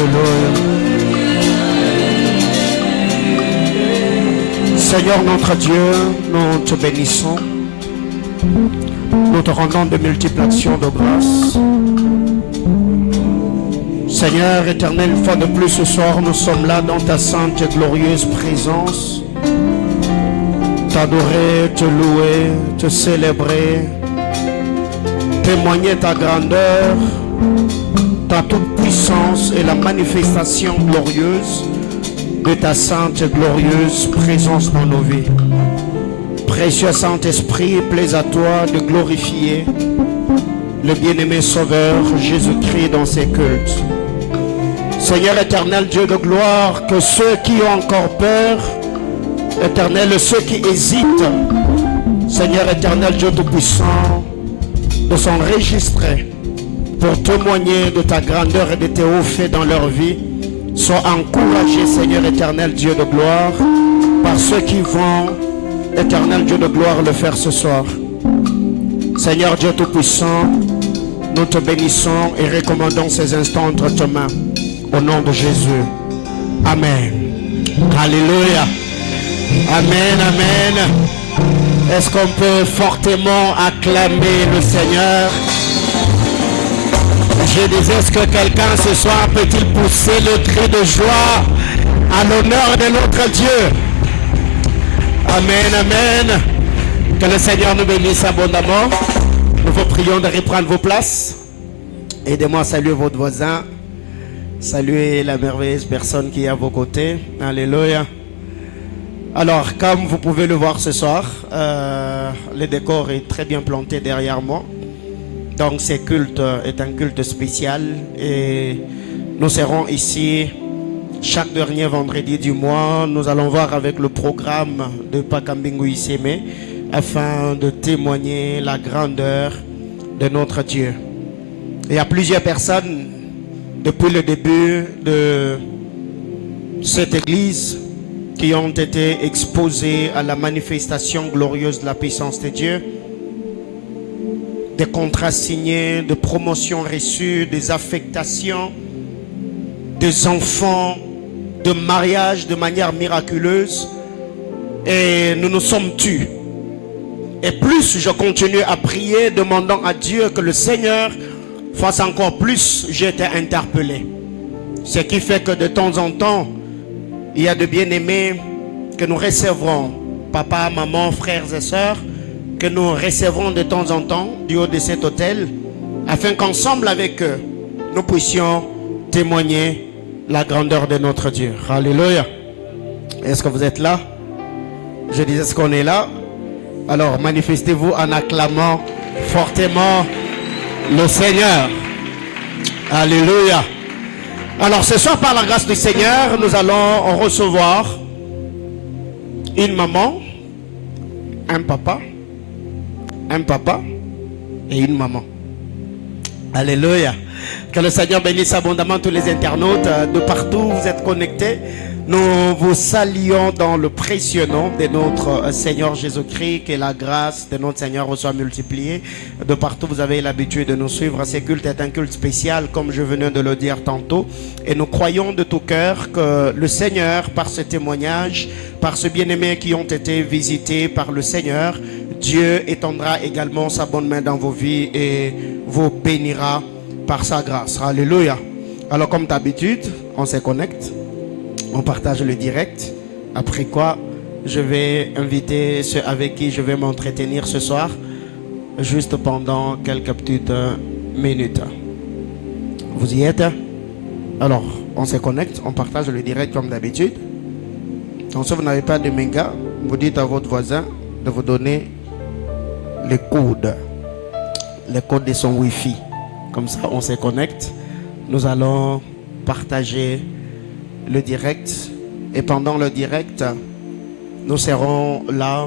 Alléluia. Seigneur notre Dieu, nous te bénissons. Nous te rendons de multiples actions de grâce. Seigneur éternel, une fois de plus ce soir, nous sommes là dans ta sainte et glorieuse présence. T'adorer, te louer, te célébrer, témoigner ta grandeur, ta toute puissance et la manifestation glorieuse de ta sainte et glorieuse présence dans nos vies. Précieux Saint-Esprit, plaise à toi de glorifier le bien-aimé Sauveur Jésus-Christ dans ses cultes. Seigneur éternel, Dieu de gloire, que ceux qui ont encore peur, éternel, ceux qui hésitent, Seigneur éternel, Dieu tout-puissant, de s'enregistrer pour témoigner de ta grandeur et de tes hauts faits dans leur vie, soient encouragés, Seigneur éternel, Dieu de gloire, par ceux qui vont, éternel Dieu de gloire, le faire ce soir. Seigneur Dieu tout-puissant, nous te bénissons et recommandons ces instants entre tes mains. Au nom de Jésus. Amen. Alléluia. Amen, amen. Est-ce qu'on peut fortement acclamer le Seigneur? Je disais, est-ce que quelqu'un ce soir peut-il pousser le cri de joie à l'honneur de notre Dieu? Amen, amen. Que le Seigneur nous bénisse abondamment. Nous vous prions de reprendre vos places. Aidez-moi à saluer votre voisin. Saluez la merveilleuse personne qui est à vos côtés. Alléluia. Alors, comme vous pouvez le voir ce soir, le décor est très bien planté derrière moi. Donc, ce culte est un culte spécial. Et nous serons ici chaque dernier vendredi du mois. Nous allons voir avec le programme de Pakambingu Iseme afin de témoigner la grandeur de notre Dieu. Il y a plusieurs personnes depuis le début de cette église qui ont été exposés à la manifestation glorieuse de la puissance de Dieu, des contrats signés, des promotions reçues, des affectations, des enfants, de mariage de manière miraculeuse, et nous nous sommes tus. Et plus je continue à prier, demandant à Dieu que le Seigneur fasse encore plus, j'ai été interpellé. Ce qui fait que de temps en temps, il y a de bien-aimés que nous recevrons, papa, maman, frères et sœurs, que nous recevrons de temps en temps du haut de cet hôtel, afin qu'ensemble avec eux, nous puissions témoigner la grandeur de notre Dieu. Alléluia. Est-ce que vous êtes là? Je disais, est-ce qu'on est là? Alors manifestez-vous en acclamant fortement le Seigneur. Alléluia. Alors ce soir, par la grâce du Seigneur, nous allons recevoir une maman, un papa et une maman. Alléluia. Que le Seigneur bénisse abondamment tous les internautes de partout où vous êtes connectés. Nous vous saluons dans le précieux nom de notre Seigneur Jésus-Christ. Que la grâce de notre Seigneur soit multipliée. De partout, vous avez l'habitude de nous suivre. Ce culte est un culte spécial, comme je venais de le dire tantôt. Et nous croyons de tout cœur que le Seigneur, par ce témoignage, par ce bien-aimé qui ont été visités par le Seigneur, Dieu étendra également sa bonne main dans vos vies et vous bénira par sa grâce. Alléluia. Alors, comme d'habitude, on se connecte. On partage le direct. Après quoi, je vais inviter ceux avec qui je vais m'entretenir ce soir, juste pendant quelques petites minutes. Vous y êtes? Alors, on se connecte, on partage le direct comme d'habitude. Donc, si vous n'avez pas de méga, vous dites à votre voisin de vous donner les codes de son Wi-Fi. Comme ça, on se connecte. Nous allons partager le direct, et pendant le direct nous serons là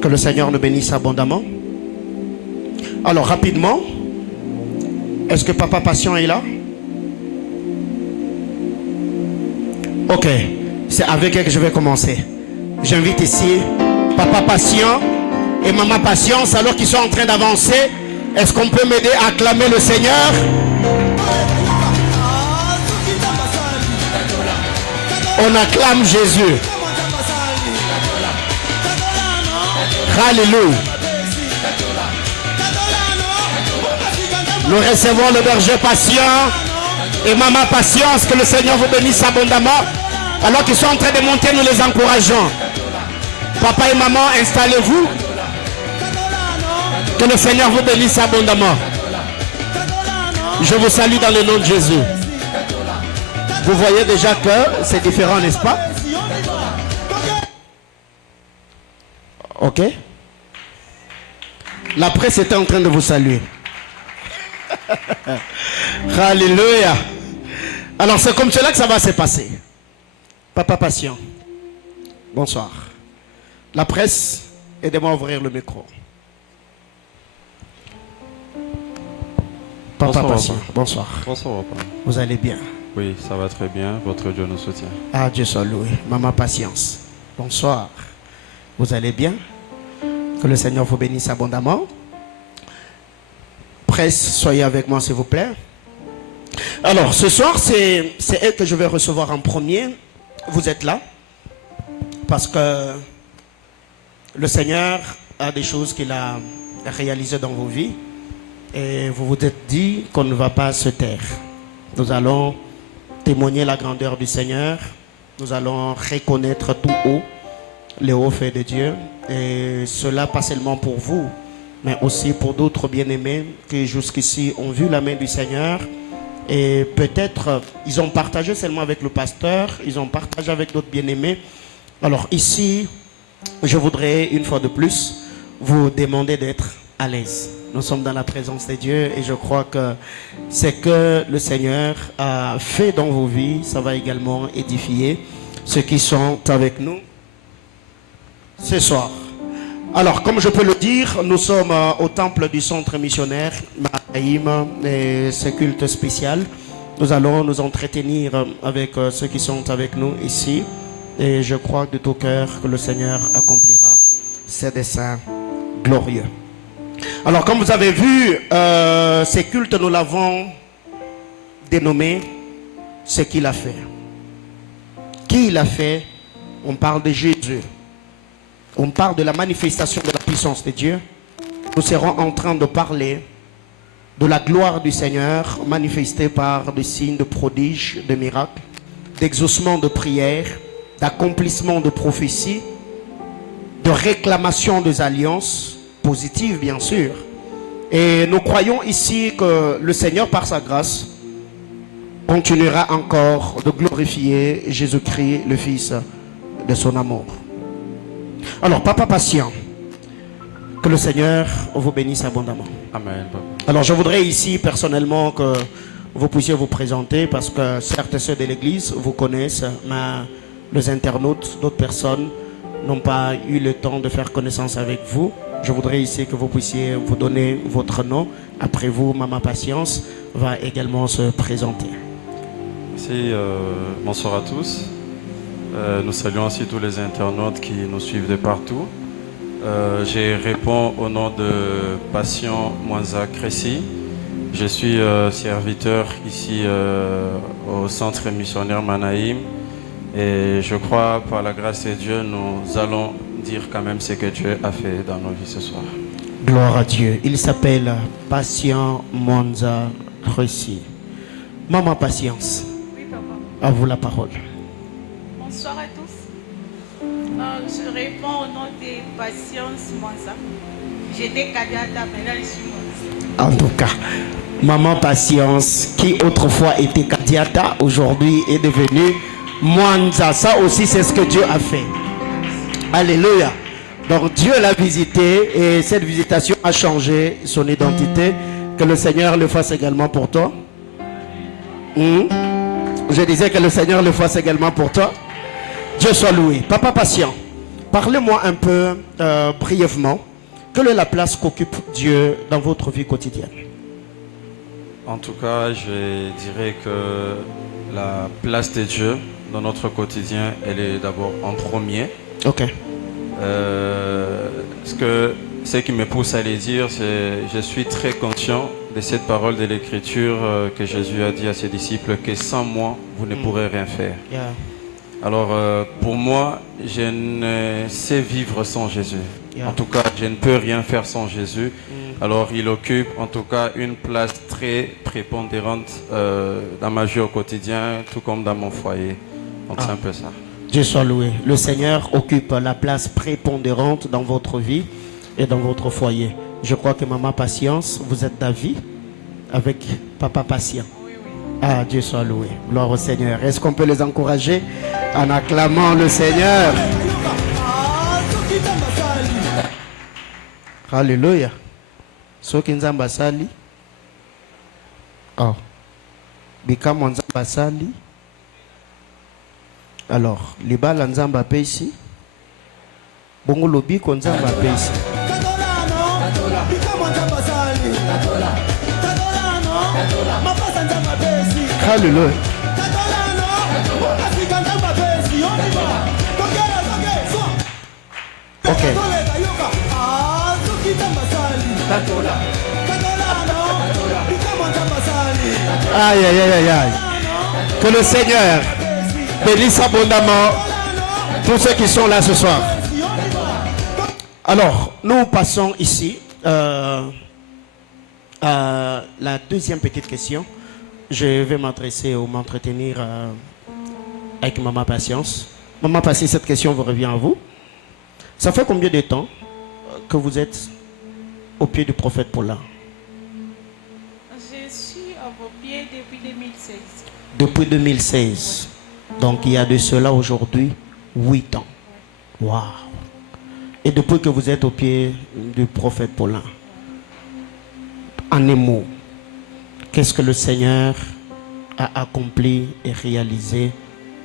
que le Seigneur nous bénisse abondamment. Alors rapidement, est-ce que Papa Patient est là? Ok, c'est avec elle que je vais commencer. J'invite ici Papa Patient et Maman Patience, alors qu'ils sont en train d'avancer. Est-ce qu'on peut m'aider à acclamer le Seigneur? On acclame Jésus. Alléluia. Nous recevons le berger patient et maman patience. Que le Seigneur vous bénisse abondamment. Alors qu'ils sont en train de monter, nous les encourageons. Papa et maman, installez-vous. Que le Seigneur vous bénisse abondamment. Je vous salue dans le nom de Jésus. Vous voyez déjà que c'est différent, n'est-ce pas? Ok. La presse était en train de vous saluer. Alléluia. Alors c'est comme cela que ça va se passer. Papa patient. Bonsoir. La presse, aidez-moi à ouvrir le micro. Papa Bonsoir, patient. papa. Bonsoir. Bonsoir, papa. Vous allez bien? Oui, ça va très bien. Votre Dieu nous soutient. Ah, Dieu soit loué. Maman patience. Bonsoir. Vous allez bien? Que le Seigneur vous bénisse abondamment. Presse, soyez avec moi s'il vous plaît. Alors, ce soir, c'est elle que je vais recevoir en premier. Vous êtes là parce que le Seigneur a des choses qu'il a réalisées dans vos vies et vous vous êtes dit qu'on ne va pas se taire. Nous allons témoigner la grandeur du Seigneur. Nous allons reconnaître tout haut les hauts faits de Dieu. Et cela pas seulement pour vous, mais aussi pour d'autres bien-aimés qui jusqu'ici ont vu la main du Seigneur. Et peut-être ils ont partagé seulement avec le pasteur, ils ont partagé avec d'autres bien-aimés. Alors ici, je voudrais une fois de plus vous demander d'être à l'aise. Nous sommes dans la présence de Dieu et je crois que ce que le Seigneur a fait dans vos vies, ça va également édifier ceux qui sont avec nous ce soir. Alors, comme je peux le dire, nous sommes au temple du centre missionnaire Manaïm et ce culte spécial. Nous allons nous entretenir avec ceux qui sont avec nous ici et je crois de tout cœur que le Seigneur accomplira ses desseins glorieux. Alors, comme vous avez vu, ces cultes, nous l'avons dénommé ce qu'il a fait. Qui il a fait? On parle de Jésus. On parle de la manifestation de la puissance de Dieu. Nous serons en train de parler de la gloire du Seigneur manifestée par des signes de prodiges, de miracles, d'exaucement de prières, d'accomplissement de prophéties, de réclamation des alliances positives bien sûr. Et nous croyons ici que le Seigneur par sa grâce continuera encore de glorifier Jésus-Christ, le Fils de son amour. Alors, papa patient, que le Seigneur vous bénisse abondamment. Amen, papa. Alors, je voudrais ici personnellement que vous puissiez vous présenter parce que certes ceux de l'église vous connaissent, mais les internautes, d'autres personnes n'ont pas eu le temps de faire connaissance avec vous. Je voudrais ici que vous puissiez vous donner votre nom. Après vous, maman patience va également se présenter. Merci, bonsoir à tous. Nous saluons aussi tous les internautes qui nous suivent de partout. Je réponds au nom de Patient Mwanza Crécy. Je suis serviteur ici au centre missionnaire Manaïm. Et je crois, par la grâce de Dieu, nous allons dire quand même ce que Dieu a fait dans nos vies ce soir. Gloire à Dieu. Il s'appelle Patient Mwanza Crécy. Maman Patience, Oui, papa. à vous la parole. Bonsoir à tous. Je réponds au nom de Patience Mwanza. J'étais Kadiata, maintenant je suis Mwanza. En tout cas, maman Patience, qui autrefois était Kadiata, aujourd'hui est devenue Mwanza. Ça aussi, c'est ce que Dieu a fait. Alléluia. Donc Dieu l'a visité et cette visitation a changé son identité. Que le Seigneur le fasse également pour toi. Je disais que le Seigneur le fasse également pour toi. Dieu soit loué. Papa patient, parlez-moi un peu brièvement. Quelle est la place qu'occupe Dieu dans votre vie quotidienne? En tout cas, je dirais que la place de Dieu dans notre quotidien, elle est d'abord en premier. Ok. Parce que ce qui me pousse à les dire, c'est je suis très conscient de cette parole de l'Écriture que Jésus a dit à ses disciples que sans moi, vous ne pourrez rien faire. Yeah. Alors, pour moi, je ne sais vivre sans Jésus. Yeah. En tout cas, je ne peux rien faire sans Jésus. Alors, il occupe en tout cas une place très prépondérante dans ma vie au quotidien, tout comme dans mon foyer. Donc, c'est un peu ça. Dieu soit loué. Le Seigneur occupe la place prépondérante dans votre vie et dans votre foyer. Je crois que Maman Patience, vous êtes d'avis avec Papa Patient. Oui, oui. Ah, Dieu soit loué. Gloire au Seigneur. Est-ce qu'on peut les encourager en acclamant le Seigneur? Alléluia. Soki nzamba sali. Oh. Bikamo nzamba sali. Alors, libala nzamba pesi. Bongo lobiko nzamba pesi. Alléluia. Ok. Aïe, aïe, aïe, aïe. Que le Seigneur bénisse abondamment tous ceux qui sont là ce soir. Alors, nous passons ici à la deuxième petite question. Je vais m'adresser ou m'entretenir avec Maman Patience. Maman Patience, cette question vous revient à vous. Ça fait combien de temps que vous êtes au pied du prophète Paulin? Je suis à vos pieds depuis 2016. Depuis 2016. Donc il y a de cela aujourd'hui 8 ans. Waouh! Et depuis que vous êtes au pied du prophète Paulin, en un mot, qu'est-ce que le Seigneur a accompli et réalisé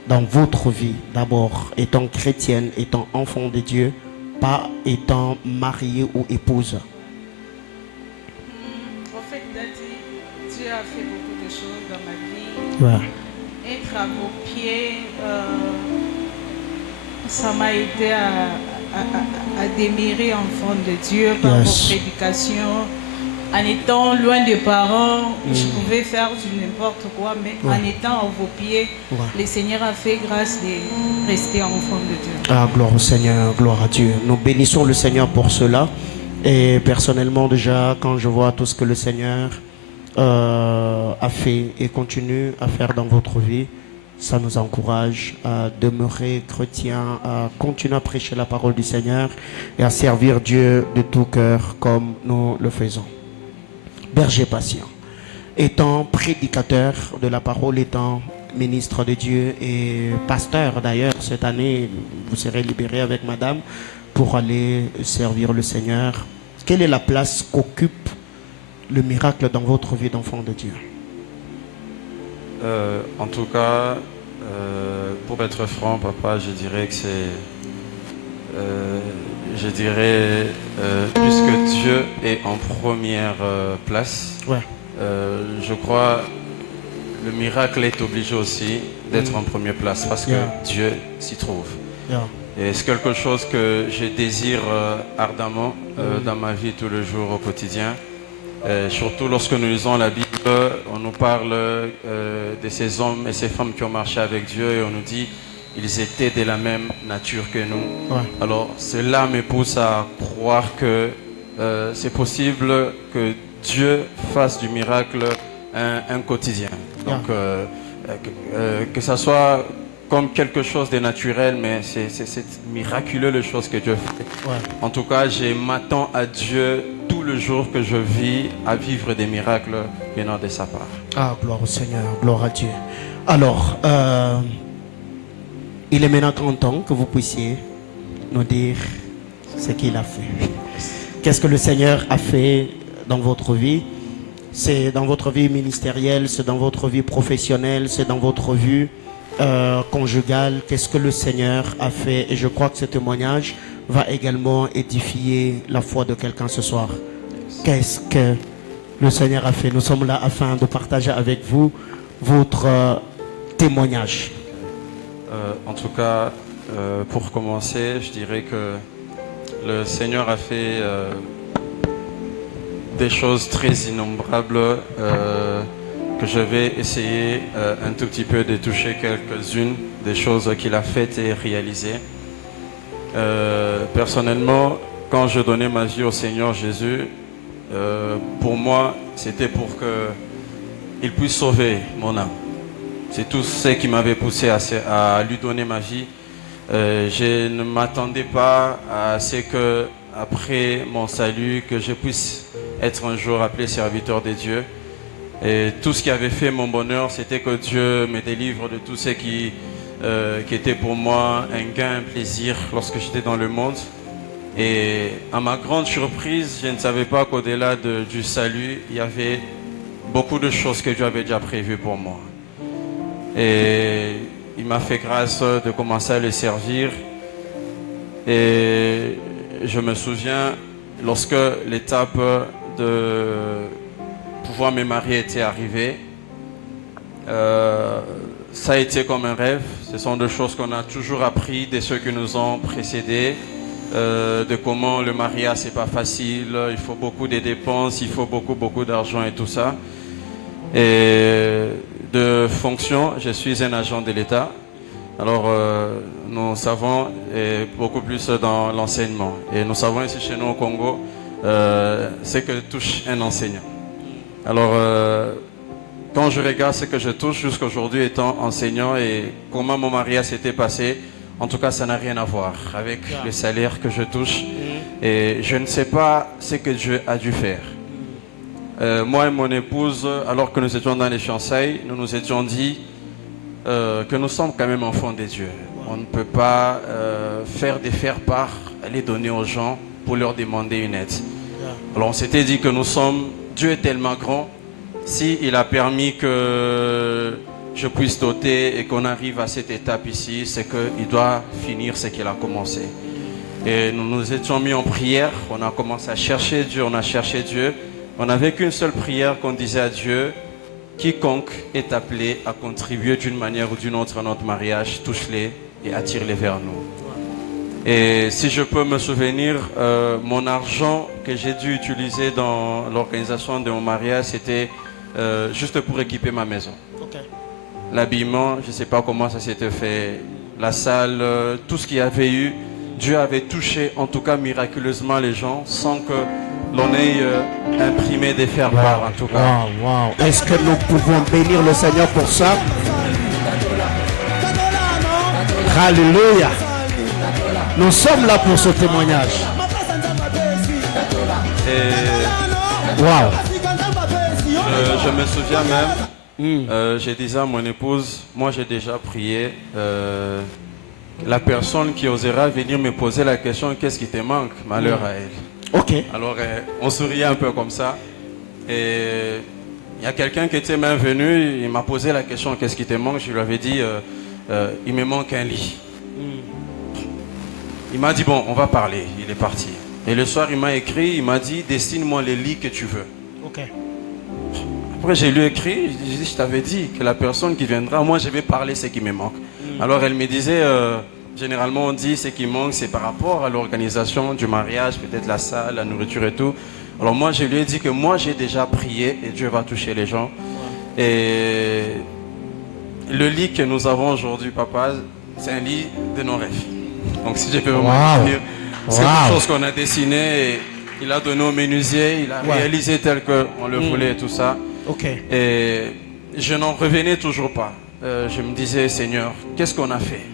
dans votre vie? D'abord, étant chrétienne, étant enfant de Dieu, pas étant mariée ou épouse. En fait, Dieu a fait beaucoup de choses dans ma vie. Ouais. Être à vos pieds, ça m'a aidé à demeurer enfant de Dieu par vos prédications. En étant loin des parents, je pouvais faire du n'importe quoi, mais en étant à vos pieds, le Seigneur a fait grâce de rester enfant de Dieu. Ah, gloire au Seigneur, gloire à Dieu. Nous bénissons le Seigneur pour cela. Et personnellement, déjà, quand je vois tout ce que le Seigneur a fait et continue à faire dans votre vie, ça nous encourage à demeurer chrétiens, à continuer à prêcher la parole du Seigneur et à servir Dieu de tout cœur comme nous le faisons. Berger patient, étant prédicateur de la parole, étant ministre de Dieu et pasteur d'ailleurs, cette année vous serez libéré avec madame pour aller servir le Seigneur. Quelle est la place qu'occupe le miracle dans votre vie d'enfant de Dieu? En tout cas, pour être franc, papa, je dirais que c'est... puisque Dieu est en première place, je crois le miracle est obligé aussi d'être en première place parce que Dieu s'y trouve. Et c'est quelque chose que je désire ardemment dans ma vie tous les jours au quotidien. Surtout lorsque nous lisons la Bible, on nous parle de ces hommes et ces femmes qui ont marché avec Dieu et on nous dit ils étaient de la même nature que nous. Alors cela me pousse à croire que c'est possible que Dieu fasse du miracle un quotidien. Donc que ça soit comme quelque chose de naturel, mais c'est miraculeux les choses que Dieu fait. En tout cas, je m'attends à Dieu tout le jour que je vis à vivre des miracles venant de sa part. Ah, gloire au Seigneur, gloire à Dieu. Alors, il est maintenant 30 ans que vous puissiez nous dire ce qu'il a fait. Qu'est-ce que le Seigneur a fait dans votre vie? C'est dans votre vie ministérielle, c'est dans votre vie professionnelle, c'est dans votre vie conjugale. Qu'est-ce que le Seigneur a fait? Et je crois que ce témoignage va également édifier la foi de quelqu'un ce soir. Qu'est-ce que le Seigneur a fait? Nous sommes là afin de partager avec vous votre témoignage. En tout cas, pour commencer, je dirais que Le Seigneur a fait des choses très innombrables que je vais essayer un tout petit peu de toucher quelques-unes des choses qu'il a faites et réalisées. Personnellement, quand je donnais ma vie au Seigneur Jésus, pour moi, c'était pour qu'il puisse sauver mon âme. C'est tout ce qui m'avait poussé à lui donner ma vie. Je ne m'attendais pas à ce que, après mon salut, que je puisse être un jour appelé serviteur de Dieu. Et tout ce qui avait fait mon bonheur, c'était que Dieu me délivre de tout ce qui était pour moi un gain, un plaisir lorsque j'étais dans le monde. Et à ma grande surprise, je ne savais pas qu'au-delà du salut, il y avait beaucoup de choses que Dieu avait déjà prévues pour moi. Et il m'a fait grâce de commencer à le servir. Et je me souviens, lorsque l'étape de pouvoir me marier était arrivée, ça a été comme un rêve. Ce sont des choses qu'on a toujours appris de ceux qui nous ont précédés. De comment le mariage c'est pas facile, il faut beaucoup de dépenses, il faut beaucoup d'argent et tout ça. Et de fonction, je suis un agent de l'État. Alors nous savons beaucoup plus dans l'enseignement. Et nous savons ici chez nous au Congo ce que touche un enseignant. Alors quand je regarde ce que je touche jusqu'aujourd'hui étant enseignant et comment mon mariage s'était passé, en tout cas, ça n'a rien à voir avec le salaire que je touche. Et je ne sais pas ce que Dieu a dû faire. Moi et mon épouse, alors que nous étions dans les fiançailles, nous nous étions dit que nous sommes quand même enfants de Dieu. On ne peut pas faire des faire-part, les donner aux gens pour leur demander une aide. Alors on s'était dit que Dieu est tellement grand, s'il a permis que je puisse doter et qu'on arrive à cette étape ici, c'est qu'il doit finir ce qu'il a commencé. Et nous nous étions mis en prière, on a commencé à chercher Dieu, on a cherché Dieu. On n'avait qu'une seule prière qu'on disait à Dieu: quiconque est appelé à contribuer d'une manière ou d'une autre à notre mariage, touche-les et attire-les vers nous. Et si je peux me souvenir, mon argent que j'ai dû utiliser dans l'organisation de mon mariage, c'était juste pour équiper ma maison. L'habillement, je ne sais pas comment ça s'était fait, la salle, tout ce qu'il y avait eu, Dieu avait touché en tout cas miraculeusement les gens sans que l'on ait imprimé des faire-part en tout cas. Est-ce que nous pouvons bénir le Seigneur pour ça? Alléluia. Nous sommes là pour ce témoignage. Et je me souviens même, j'ai dit à mon épouse, moi j'ai déjà prié, la personne qui osera venir me poser la question: qu'est-ce qui te manque? Malheur à elle. Ok. Alors on souriait un peu comme ça. Et il y a quelqu'un qui était même venu, il m'a posé la question: qu'est-ce qui te manque? Je lui avais dit il me manque un lit. Il m'a dit bon, on va parler. Il est parti. Et le soir il m'a écrit, il m'a dit: dessine-moi les lits que tu veux. Ok. Après j'ai lui écrit, je t'avais dit que la personne qui viendra, moi je vais parler ce qui me manque. Alors elle me disait généralement on dit ce qui manque c'est par rapport à l'organisation du mariage, peut-être la salle, la nourriture et tout. Alors moi je lui ai dit que moi j'ai déjà prié et Dieu va toucher les gens. Et le lit que nous avons aujourd'hui, papa, c'est un lit de nos rêves. Donc si je peux vraiment dire, c'est quelque chose qu'on a dessiné et il a donné au menuisier, il a réalisé tel qu'on le voulait et tout ça. Et je n'en revenais toujours pas. Je me disais: Seigneur, qu'est-ce qu'on a fait?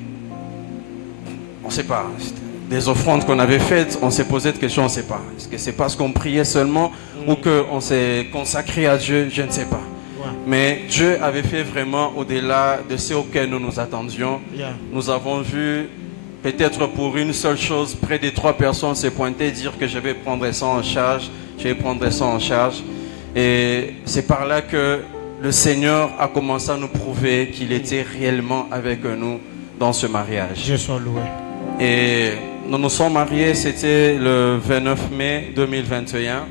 On ne sait pas. Des offrandes qu'on avait faites, on s'est posé de questions, on ne sait pas. Est-ce que c'est parce qu'on priait seulement ou qu'on s'est consacré à Dieu? Je ne sais pas. Mais Dieu avait fait vraiment au-delà de ce auquel nous nous attendions. Nous avons vu, peut-être pour une seule chose, près de 3 personnes se pointer, dire que je vais prendre ça en charge, je vais prendre ça en charge. Et c'est par là que le Seigneur a commencé à nous prouver qu'il était réellement avec nous dans ce mariage. Je sois loué. Et nous nous sommes mariés, c'était le 29 mai 2021.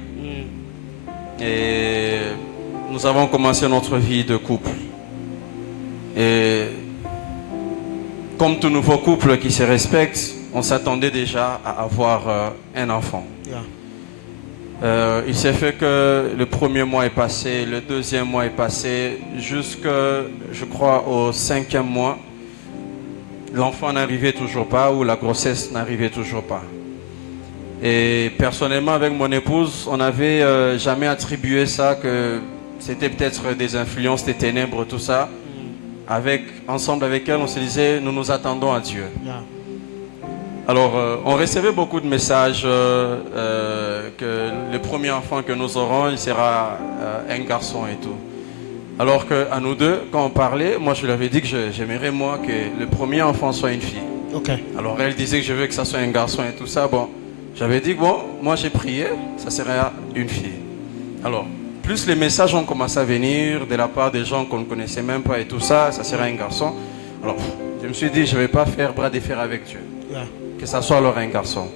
Et nous avons commencé notre vie de couple. Et comme tout nouveau couple qui se respecte, on s'attendait déjà à avoir un enfant. Yeah. Il s'est fait que le premier mois est passé, le deuxième mois est passé, jusque, je crois, au 5e mois. L'enfant n'arrivait toujours pas ou la grossesse n'arrivait toujours pas. Et personnellement, avec mon épouse, on n'avait jamais attribué ça que c'était peut-être des influences, des ténèbres, tout ça. Ensemble avec elle, on se disait, nous nous attendons à Dieu. Yeah. Alors, on recevait beaucoup de messages que le premier enfant que nous aurons, il sera un garçon et tout. Alors qu'à nous deux, quand on parlait, moi je lui avais dit que j'aimerais moi que le premier enfant soit une fille. Okay. Alors elle disait que je veux que ça soit un garçon et tout ça. Bon, j'avais dit que bon, moi j'ai prié, ça serait une fille. Alors, plus les messages ont commencé à venir de la part des gens qu'on ne connaissait même pas et tout ça, ça serait un garçon. Alors, je me suis dit, je ne vais pas faire bras de fer avec Dieu. Yeah. Que ça soit alors un garçon.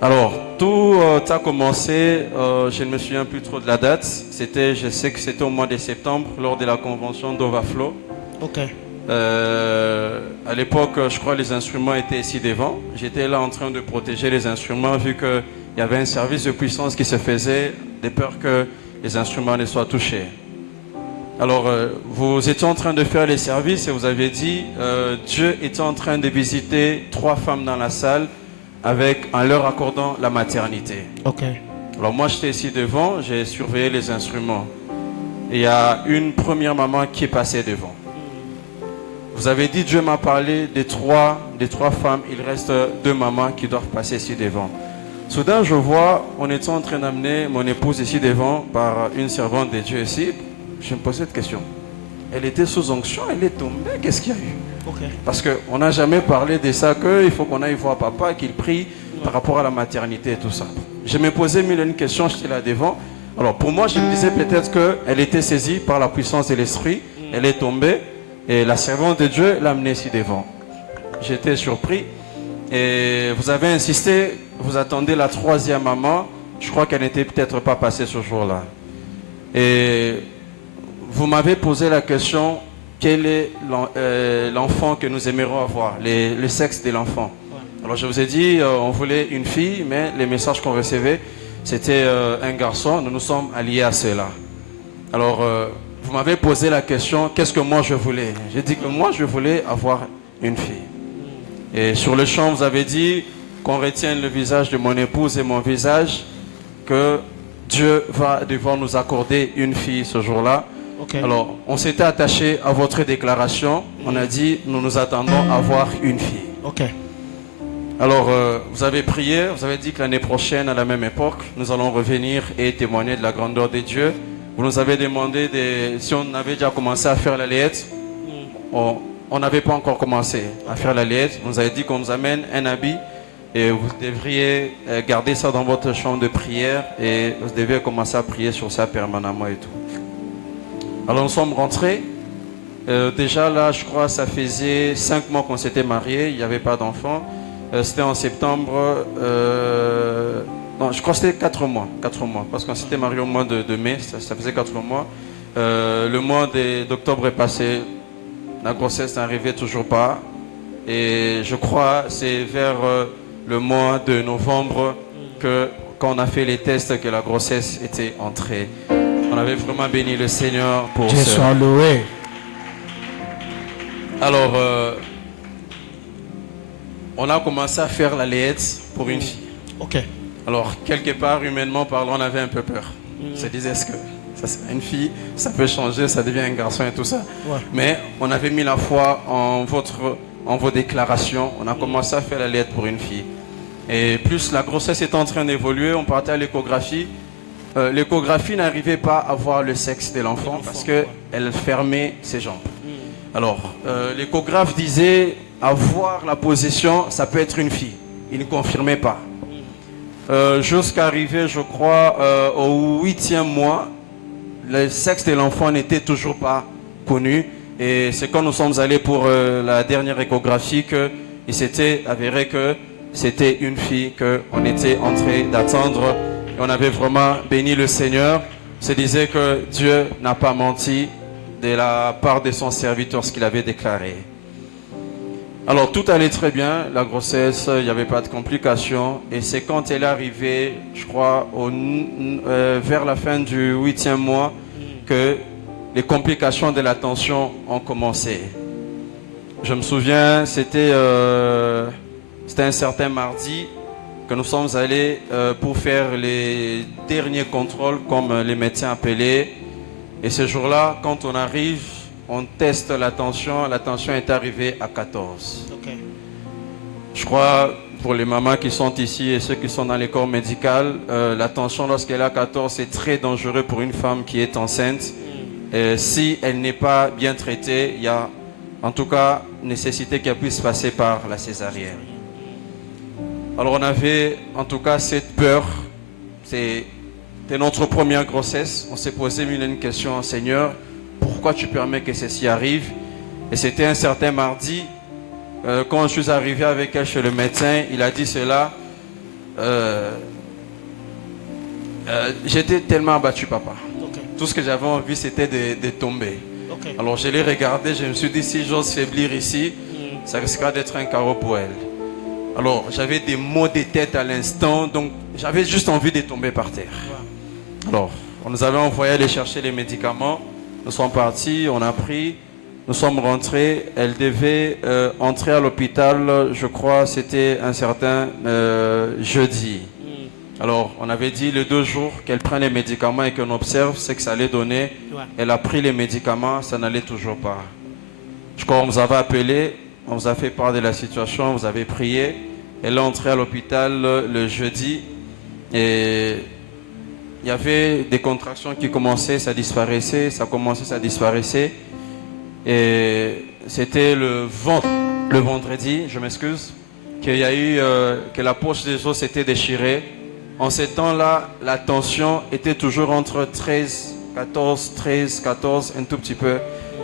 Alors, tout a commencé, je ne me souviens plus trop de la date. Je sais que c'était au mois de septembre, lors de la convention d'Overflow. Okay. À l'époque, je crois que les instruments étaient ici devant. J'étais là en train de protéger les instruments, vu qu'il y avait un service de puissance qui se faisait, de peur que les instruments ne soient touchés. Alors, vous étiez en train de faire les services et vous avez dit, Dieu était en train de visiter 3 femmes dans la salle en leur accordant la maternité. Okay. Alors moi, j'étais ici devant, j'ai surveillé les instruments. Et il y a une première maman qui est passée devant. Vous avez dit, Dieu m'a parlé des trois femmes, il reste 2 mamans qui doivent passer ici devant. Soudain, je vois, on était en train d'amener mon épouse ici devant par une servante de Dieu ici. Je me posais cette question. Elle était sous onction, elle est tombée, qu'est-ce qu'il y a eu? Okay. Parce qu'on n'a jamais parlé de ça, qu'il faut qu'on aille voir papa, qu'il prie par rapport à la maternité et tout ça. Je me posais mille et une questions, j'étais là devant. Alors pour moi, je me disais peut-être qu'elle était saisie par la puissance de l'esprit, elle est tombée et la servante de Dieu l'a amenée ici devant. J'étais surpris et vous avez insisté, vous attendez la 3e maman, je crois qu'elle n'était peut-être pas passée ce jour-là. Et vous m'avez posé la question, quel est l'enfant que nous aimerions avoir, le sexe de l'enfant. Alors je vous ai dit, on voulait une fille, mais les messages qu'on recevait, c'était un garçon. Nous nous sommes alliés à cela. Alors, vous m'avez posé la question, qu'est-ce que moi je voulais? J'ai dit que moi je voulais avoir une fille. Et sur le champ, vous avez dit qu'on retienne le visage de mon épouse et mon visage, que Dieu va devoir nous accorder une fille ce jour-là. Okay. Alors, on s'était attaché à votre déclaration. On a dit, nous nous attendons à avoir une fille. Okay. Alors, vous avez prié, vous avez dit que l'année prochaine, à la même époque, nous allons revenir et témoigner de la grandeur de Dieu. Vous nous avez demandé si on avait déjà commencé à faire la layette. On n'avait pas encore commencé à faire la layette. Vous nous avez dit qu'on nous amène un habit et vous devriez garder ça dans votre chambre de prière et vous devez commencer à prier sur ça permanemment et tout. Alors nous sommes rentrés. Déjà là, je crois, ça faisait 5 mois qu'on s'était mariés. Il n'y avait pas d'enfant. C'était en septembre. Non, je crois que c'était 4 mois. 4 mois. Parce qu'on s'était mariés au mois de mai. Ça faisait 4 mois. Le mois d'octobre est passé. La grossesse n'arrivait toujours pas. Et je crois c'est vers le mois de novembre que, quand on a fait les tests, que la grossesse était entrée. On avait vraiment béni le Seigneur pour Dieu ça. soit loué. Alors, on a commencé à faire la layette pour une fille. Ok. Alors, quelque part, humainement parlant, on avait un peu peur. On se disait, est-ce que ça c'est une fille, ça peut changer, ça devient un garçon et tout ça. Ouais. Mais on avait mis la foi en vos déclarations. On a commencé à faire la layette pour une fille. Et plus la grossesse est en train d'évoluer, on partait à l'échographie. L'échographie n'arrivait pas à voir le sexe de l'enfant parce qu'elle fermait ses jambes. Alors, l'échographe disait, à voir la position, ça peut être une fille. Il ne confirmait pas. Jusqu'à arriver, je crois, au 8e mois, le sexe de l'enfant n'était toujours pas connu. Et c'est quand nous sommes allés pour la dernière échographie qu'il s'était avéré que c'était une fille qu'on était en train d'attendre. Et on avait vraiment béni le Seigneur. On se disait que Dieu n'a pas menti de la part de son serviteur ce qu'il avait déclaré. Alors tout allait très bien, la grossesse, il n'y avait pas de complications. Et c'est quand elle est arrivée, je crois, vers la fin du 8e mois, que les complications de la tension ont commencé. Je me souviens, c'était un certain mardi que nous sommes allés pour faire les derniers contrôles, comme les médecins appelaient. Et ce jour-là, quand on arrive, on teste la tension est arrivée à 14. Okay. Je crois, pour les mamans qui sont ici et ceux qui sont dans les corps médicaux, la tension lorsqu'elle est à 14, c'est très dangereux pour une femme qui est enceinte. Si elle n'est pas bien traitée, il y a en tout cas nécessité qu'elle puisse passer par la césarienne. Alors on avait en tout cas cette peur. C'était notre première grossesse. On s'est posé une question, Seigneur, pourquoi tu permets que ceci arrive? Et c'était un certain mardi, quand je suis arrivé avec elle chez le médecin, il a dit cela. J'étais tellement abattu, papa. Okay. Tout ce que j'avais envie, c'était de tomber. Okay. Alors je l'ai regardé, je me suis dit, si j'ose faiblir ici, ça risquera d'être un carreau pour elle. Alors j'avais des maux de tête à l'instant, donc j'avais juste envie de tomber par terre. Wow. Alors on nous avait envoyé aller chercher les médicaments. Nous sommes partis, on a pris, nous sommes rentrés. Elle devait entrer à l'hôpital, je crois, c'était un certain jeudi. Alors, on avait dit les 2 jours qu'elle prenne les médicaments et qu'on observe ce que ça allait donner. Ouais. Elle a pris les médicaments, ça n'allait toujours pas. Je crois qu'on vous avait appelé, on vous a fait part de la situation, vous avez prié. Elle est entrée à l'hôpital le jeudi et il y avait des contractions qui commençaient, ça disparaissait, ça commençait, ça disparaissait. Et c'était le vendredi, je m'excuse, qu'il y a eu, que la poche des os s'était déchirée. En ces temps-là, la tension était toujours entre 13, 14, un tout petit peu.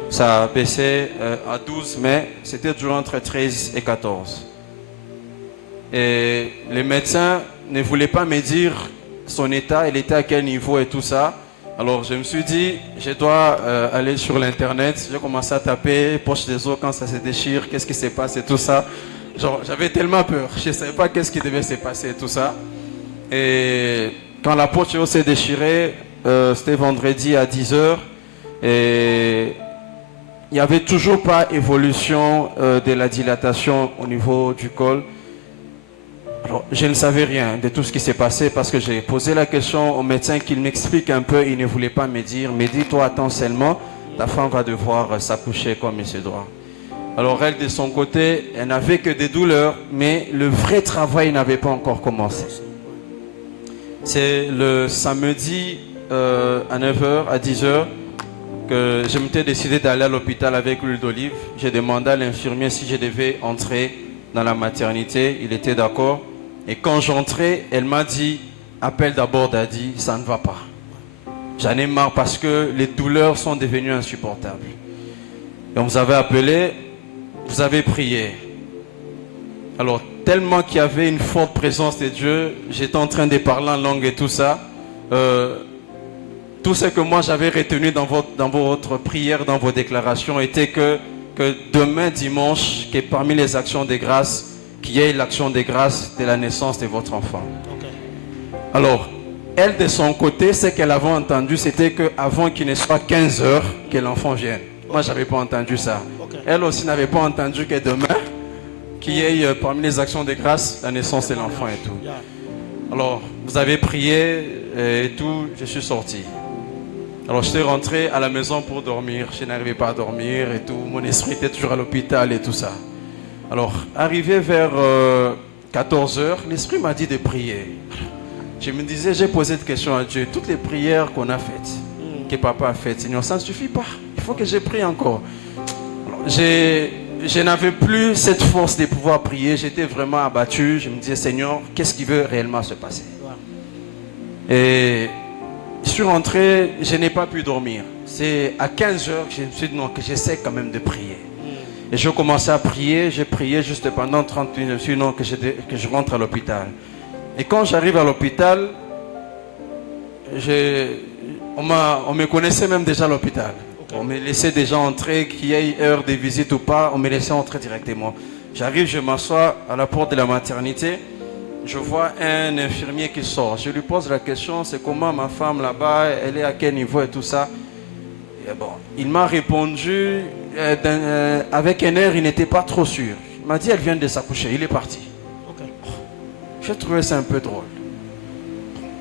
Ça baissait à 12, mais c'était toujours entre 13 et 14. Et les médecins ne voulaient pas me dire son état, il était à quel niveau et tout ça. Alors je me suis dit, je dois aller sur l'internet. J'ai commencé à taper poche des os quand ça se déchire, qu'est-ce qui se passe et tout ça. Genre, j'avais tellement peur, je ne savais pas qu'est-ce qui devait se passer et tout ça. Et quand la poche des os s'est déchirée, c'était vendredi à 10h. Et il n'y avait toujours pas évolution de la dilatation au niveau du col. Alors, je ne savais rien de tout ce qui s'est passé parce que j'ai posé la question au médecin qu'il m'explique un peu. Il ne voulait pas me dire, mais dis-toi, attends seulement, ta femme va devoir s'accoucher comme il se doit. Alors elle, de son côté, elle n'avait que des douleurs, mais le vrai travail n'avait pas encore commencé. C'est le samedi à 9h, à 10h, que je m'étais décidé d'aller à l'hôpital avec l'huile d'olive. J'ai demandé à l'infirmier si je devais entrer dans la maternité. Il était d'accord. Et quand j'entrais, elle m'a dit, appelle d'abord Daddy, ça ne va pas. J'en ai marre parce que les douleurs sont devenues insupportables. Et on vous avait appelé, vous avez prié. Alors, tellement qu'il y avait une forte présence de Dieu, j'étais en train de parler en langue et tout ça. Tout ce que moi j'avais retenu dans votre prière, dans vos déclarations, était que demain dimanche, que parmi les actions de grâce, qu'il y ait l'action de grâce de la naissance de votre enfant. Okay. Alors, elle de son côté, ce qu'elle avait entendu, c'était qu'avant qu'il ne soit 15h, que l'enfant vienne. Moi, je n'avais pas entendu ça. Okay. Elle aussi n'avait pas entendu que demain, qu'il y ait parmi les actions de grâce, la naissance de l'enfant et tout. Alors, vous avez prié et tout, je suis sorti. Alors, je suis rentré à la maison pour dormir. Je n'arrivais pas à dormir et tout. Mon esprit était toujours à l'hôpital et tout ça. Alors, arrivé vers 14h, l'Esprit m'a dit de prier. Je me disais, j'ai posé cette question à Dieu. Toutes les prières qu'on a faites, que papa a faites, Seigneur, ça ne suffit pas. Il faut que je prie encore. Alors, je n'avais plus cette force de pouvoir prier. J'étais vraiment abattu. Je me disais, Seigneur, qu'est-ce qui veut réellement se passer? Et je suis rentré, je n'ai pas pu dormir. C'est à 15h que je me suis dit, non, que j'essaie quand même de prier. Et je commençais à prier, j'ai prié juste pendant 30 minutes, je me suis dit non, que je rentre à l'hôpital. Et quand j'arrive à l'hôpital, on me connaissait même déjà à l'hôpital. Okay. On me laissait déjà entrer, qu'il y ait heure de visite ou pas, on me laissait entrer directement. J'arrive, je m'assois à la porte de la maternité. Je vois un infirmier qui sort. Je lui pose la question, c'est comment ma femme là-bas, elle est à quel niveau et tout ça. Et bon, il m'a répondu avec un air, il n'était pas trop sûr. Il m'a dit, elle vient de s'accoucher, il est parti. Okay. J'ai trouvé ça un peu drôle.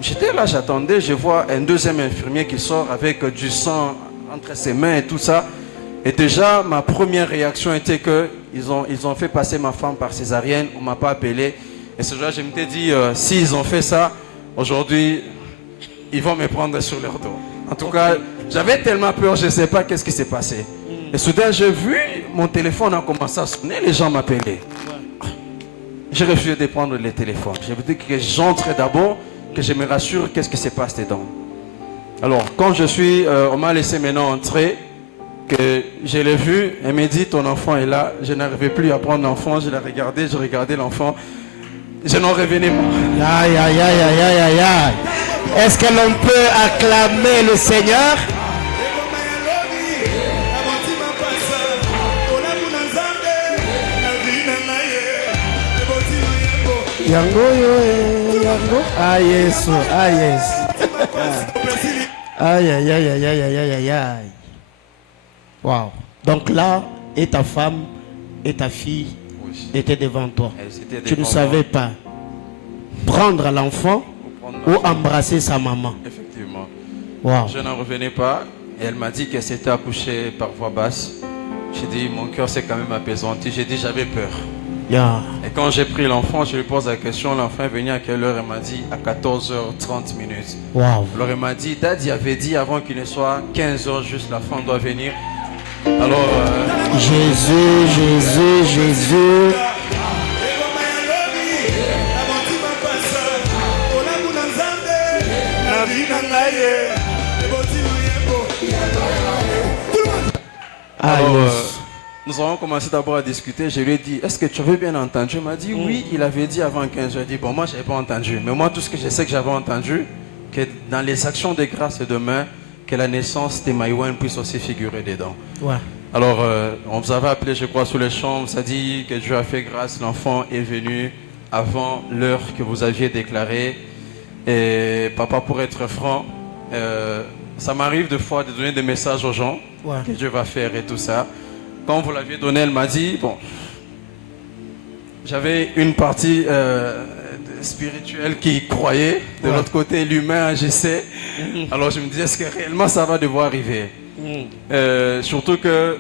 J'étais là, j'attendais, je vois un deuxième infirmier qui sort avec du sang entre ses mains et tout ça. Et déjà, ma première réaction était que ils ont fait passer ma femme par césarienne, on ne m'a pas appelé. Et ce jour-là, je m'étais dit, s'ils ont fait ça, aujourd'hui, ils vont me prendre sur leur dos. En tout cas, j'avais tellement peur, je ne sais pas qu'est-ce qui s'est passé. Et soudain, j'ai vu, mon téléphone a commencé à sonner, les gens m'appelaient. J'ai refusé de prendre le téléphone. J'ai dit que j'entre d'abord, que je me rassure qu'est-ce qui se passe dedans. Alors, quand on m'a laissé maintenant entrer, que je l'ai vu, elle m'a dit, ton enfant est là. Je n'arrivais plus à prendre l'enfant, je l'ai regardé, je regardais l'enfant. Je n'en revenais pas. Aïe, aïe, aïe, aïe, aïe, aïe, aïe. Est-ce que l'on peut acclamer le Seigneur? Yango. Ah yes, ah yes. Aïe, aïe, aïe, aïe, aïe, aïe, aïe, aïe. Wow. Donc là, et ta femme et ta fille étaient devant toi. Tu ne savais pas prendre l'enfant ou embrasser sa maman. Effectivement. Wow. Je n'en revenais pas. Et elle m'a dit qu'elle s'était accouchée par voix basse. J'ai dit, mon cœur s'est quand même apaisanti. J'ai dit, j'avais peur. Yeah. Et quand j'ai pris l'enfant, je lui pose la question, l'enfant est venu à quelle heure? Elle m'a dit à 14h30 minutes. Wow. Alors elle m'a dit, Daddy avait dit avant qu'il ne soit 15h, juste la femme doit venir. Alors... Jésus. Alors, nous avons commencé d'abord à discuter. Je lui ai dit, est-ce que tu avais bien entendu? Il m'a dit, oui, il avait dit avant 15 heures. J'ai dit, bon, moi, je n'avais pas entendu. Mais moi, tout ce que je sais que j'avais entendu, que dans les actions de grâce de demain, que la naissance de Maïwen puisse aussi figurer dedans. Ouais. Alors, on vous avait appelé, je crois, sous les chambres. Ça dit que Dieu a fait grâce. L'enfant est venu avant l'heure que vous aviez déclarée. Et papa, pour être franc, ça m'arrive de fois de donner des messages aux gens que Dieu va faire et tout ça. Quand vous l'aviez donné, elle m'a dit, bon, j'avais une partie spirituelle qui croyait, de l'autre côté l'humain agissait. Alors je me disais, est-ce que réellement ça va devoir arriver? Surtout que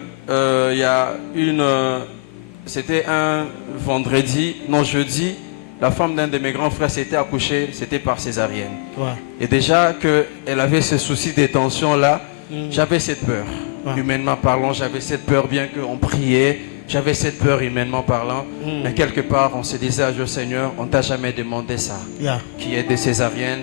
il y a c'était un vendredi, non jeudi, la femme d'un de mes grands frères s'était accouchée, c'était par césarienne. Et déjà qu'elle avait ce souci des tensions là, j'avais cette peur. Humainement parlant, j'avais cette peur, bien qu'on priait, j'avais cette peur humainement parlant. Mais quelque part, on se disait à Dieu, Seigneur, on t'a jamais demandé ça, qui est des césariennes.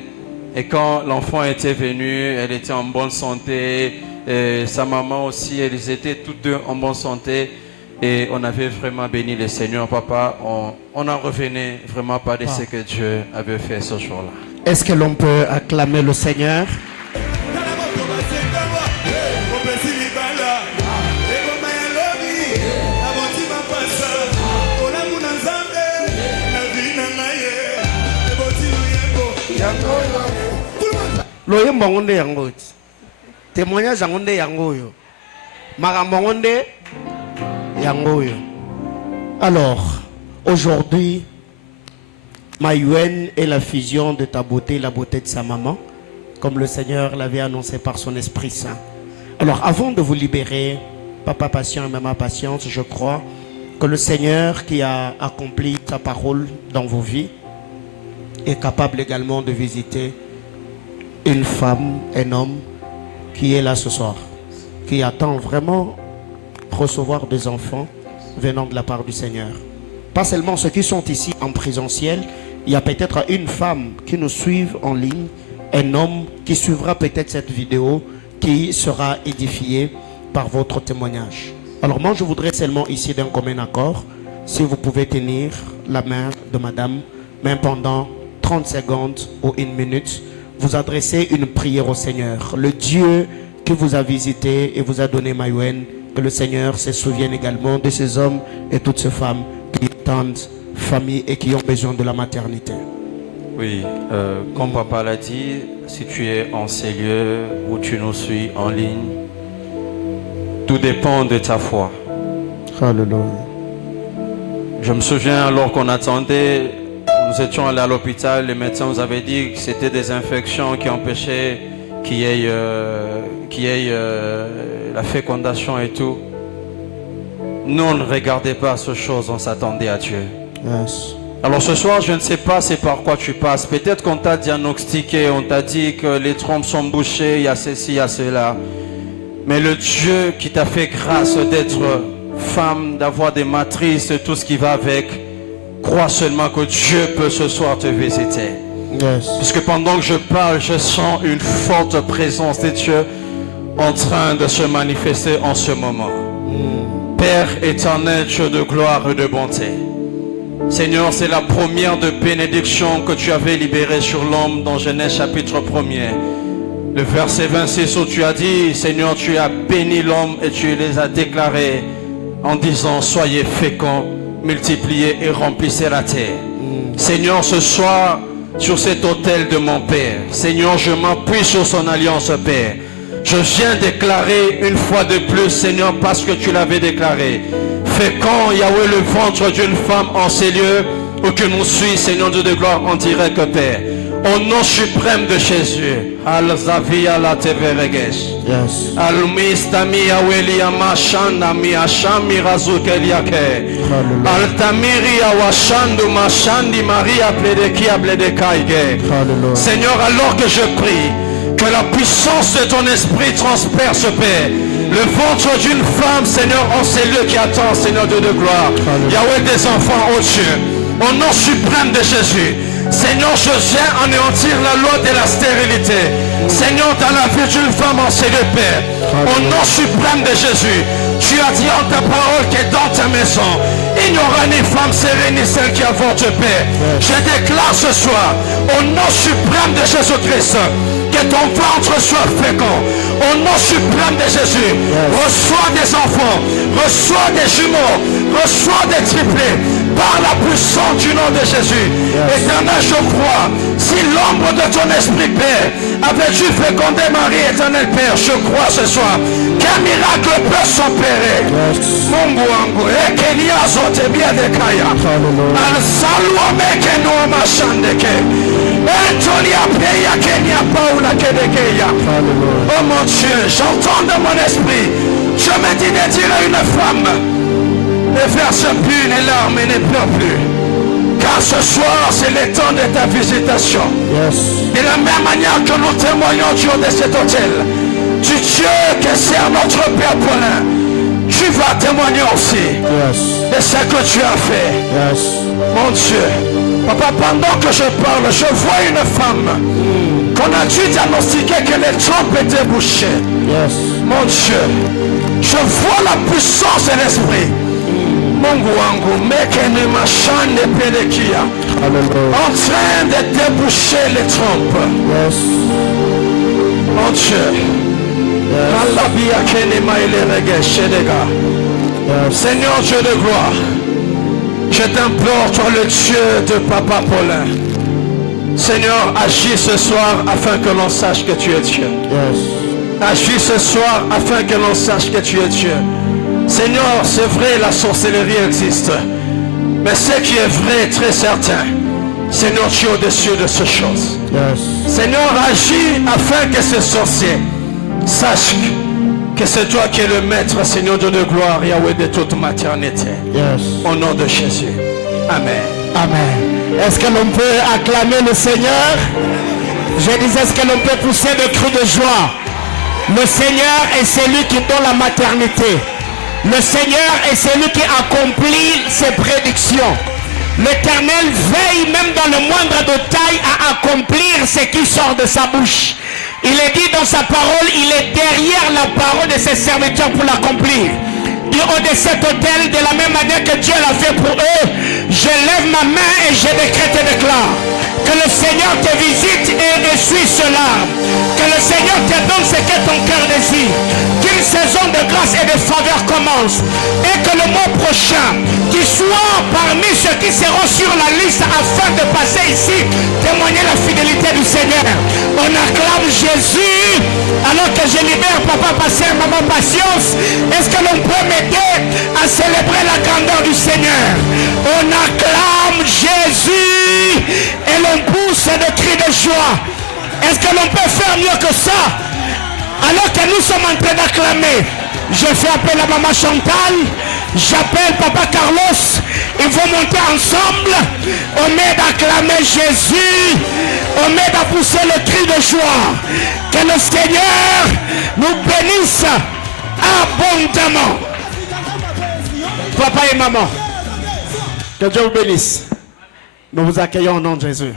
Et quand l'enfant était venu, elle était en bonne santé, et sa maman aussi, elles étaient toutes deux en bonne santé. Et on avait vraiment béni le Seigneur, papa. On n'en revenait vraiment pas de ce que Dieu avait fait ce jour-là. Est-ce que l'on peut acclamer le Seigneur? Loyemba ngonde yango témoignage ngonde yango yo makambo ngonde yango yo. Alors aujourd'hui, Maïwen est la fusion de ta beauté et la beauté de sa maman, comme le Seigneur l'avait annoncé par son Esprit Saint. Alors avant de vous libérer, papa patient et maman patiente, je crois que le Seigneur qui a accompli sa parole dans vos vies est capable également de visiter une femme, un homme qui est là ce soir, qui attend vraiment recevoir des enfants venant de la part du Seigneur. Pas seulement ceux qui sont ici en présentiel, il y a peut-être une femme qui nous suit en ligne, un homme qui suivra peut-être cette vidéo, qui sera édifié par votre témoignage. Alors moi je voudrais seulement ici d'un commun accord, si vous pouvez tenir la main de madame, même pendant 30 secondes ou 1 minute, vous adressez une prière au Seigneur. Le Dieu qui vous a visité et vous a donné Maïwen, que le Seigneur se souvienne également de ces hommes et toutes ces femmes qui importantes familles et qui ont besoin de la maternité. Oui, comme papa l'a dit, si tu es en ces lieux ou tu nous suis en ligne, tout dépend de ta foi. Alléluia. Je me souviens alors qu'on attendait, nous étions allés à l'hôpital, les médecins nous avaient dit que c'était des infections qui empêchaient qu'il y ait, la fécondation et tout. Nous, on ne regardait pas ces choses, on s'attendait à Dieu. Yes. Alors ce soir, je ne sais pas c'est par quoi tu passes. Peut-être qu'on t'a diagnostiqué, on t'a dit que les trompes sont bouchées, il y a ceci, il y a cela. Mais le Dieu qui t'a fait grâce d'être femme, d'avoir des matrices, tout ce qui va avec, crois seulement que Dieu peut ce soir te visiter. Yes. Parce que pendant que je parle, je sens une forte présence de Dieu en train de se manifester en ce moment. Père éternel, Dieu de gloire et de bonté. Seigneur, c'est la première de bénédiction que tu avais libérée sur l'homme dans Genèse chapitre 1er. Le verset 26 où tu as dit, Seigneur, tu as béni l'homme et tu les as déclarés en disant, soyez féconds, multipliez et remplissez la terre. Seigneur, ce soir, sur cet autel de mon Père, Seigneur, je m'appuie sur son alliance, Père. Je viens déclarer une fois de plus, Seigneur, parce que tu l'avais déclaré. Fécond, Yahweh, le ventre d'une femme en ces lieux, où que nous suis, Seigneur Dieu de gloire, en direct, Père. Au nom suprême de Jésus. Al-Zavia la Teveregesh. Yes. Al-Mistami Yahweh Yamashanda Miashami Razukeliake. Al-Tamiri Awashandu Mashandi Maria Pledekia Bledekaige. Seigneur, alors que je prie, que la puissance de ton esprit transperce, Père, le ventre d'une femme, Seigneur, en ces lieux qui attend, Seigneur Dieu de gloire. Yahweh, des enfants, oh Dieu, au nom suprême de Jésus. Seigneur, je viens anéantir la loi de la stérilité. Seigneur, dans la vie d'une femme en ces lieux, Père, au nom suprême de Jésus, tu as dit en ta parole que dans ta maison, il n'y aura ni femme stérile ni celle qui avorte, Père. Je déclare ce soir, au nom suprême de Jésus-Christ, que ton ventre soit fécond. Au nom suprême de Jésus, reçois des enfants, reçois des jumeaux, reçois des triplés, par la puissance du nom de Jésus. Éternel, je crois, si l'ombre de ton esprit, Père, avait dû féconder Marie, éternel Père, je crois ce soir qu'un miracle peut s'opérer. Mungu wangu, ekenia zote bien de kaya. Al-salwa meke no mashandeke. Antonia peya kenya paula kedekeya. Oh mon Dieu, j'entends dans mon esprit, je me dis de dire à une femme, ne verse plus les larmes et ne pleure plus. Car ce soir, c'est le temps de ta visitation. De la même manière que nous témoignons du haut de cet hôtel, du Dieu que sert notre Père Paulin, tu vas témoigner aussi de ce que tu as fait. Mon Dieu, papa, pendant que je parle, je vois une femme qu'on a dû diagnostiquer que les trompes étaient bouchées. Mon Dieu, je vois la puissance de l'esprit. Mungu wangu, mekene mashande pelekia, en train de déboucher les trompes. Mon Dieu, Seigneur Dieu de gloire, je t'implore, toi le Dieu de Papa Paulin. Seigneur, agis ce soir afin que l'on sache que tu es Dieu. Agis ce soir afin que l'on sache que tu es Dieu. Seigneur, c'est vrai, la sorcellerie existe. Mais ce qui est vrai est très certain. Seigneur, tu es au-dessus de ces choses. Seigneur, agis afin que ces sorciers sachent que c'est toi qui es le maître, Seigneur Dieu de gloire, Yahweh de toute maternité. Au nom de Jésus. Amen. Amen. Est-ce que l'on peut acclamer le Seigneur? Je disais, est-ce que l'on peut pousser de cris de joie? Le Seigneur est celui qui donne la maternité. Le Seigneur est celui qui accomplit ses prédictions. L'Éternel veille même dans le moindre détail à accomplir ce qui sort de sa bouche. Il est dit dans sa parole, il est derrière la parole de ses serviteurs pour l'accomplir. Du haut de cet autel, de la même manière que Dieu l'a fait pour eux, je lève ma main et je décrète et déclare que le Seigneur te visite et essuie cela. Que le Seigneur te donne ce que ton cœur désire. Qu'une saison de grâce et de faveur commence. Et que le mois prochain, qui soient parmi ceux qui seront sur la liste afin de passer ici, témoigner la fidélité du Seigneur. On acclame Jésus alors que je libère papa patient, maman patience. Est-ce que l'on peut m'aider à célébrer la grandeur du Seigneur? On acclame Jésus et l'on pousse des cris de joie. Est-ce que l'on peut faire mieux que ça? Alors que nous sommes en train d'acclamer, je fais appel à maman Chantal, j'appelle papa Carlos, ils vont monter ensemble, on m'aide à acclamer Jésus, on m'aide à pousser le cri de joie. Que le Seigneur nous bénisse abondamment. Papa et maman, que Dieu vous bénisse. Nous vous accueillons au nom de Jésus.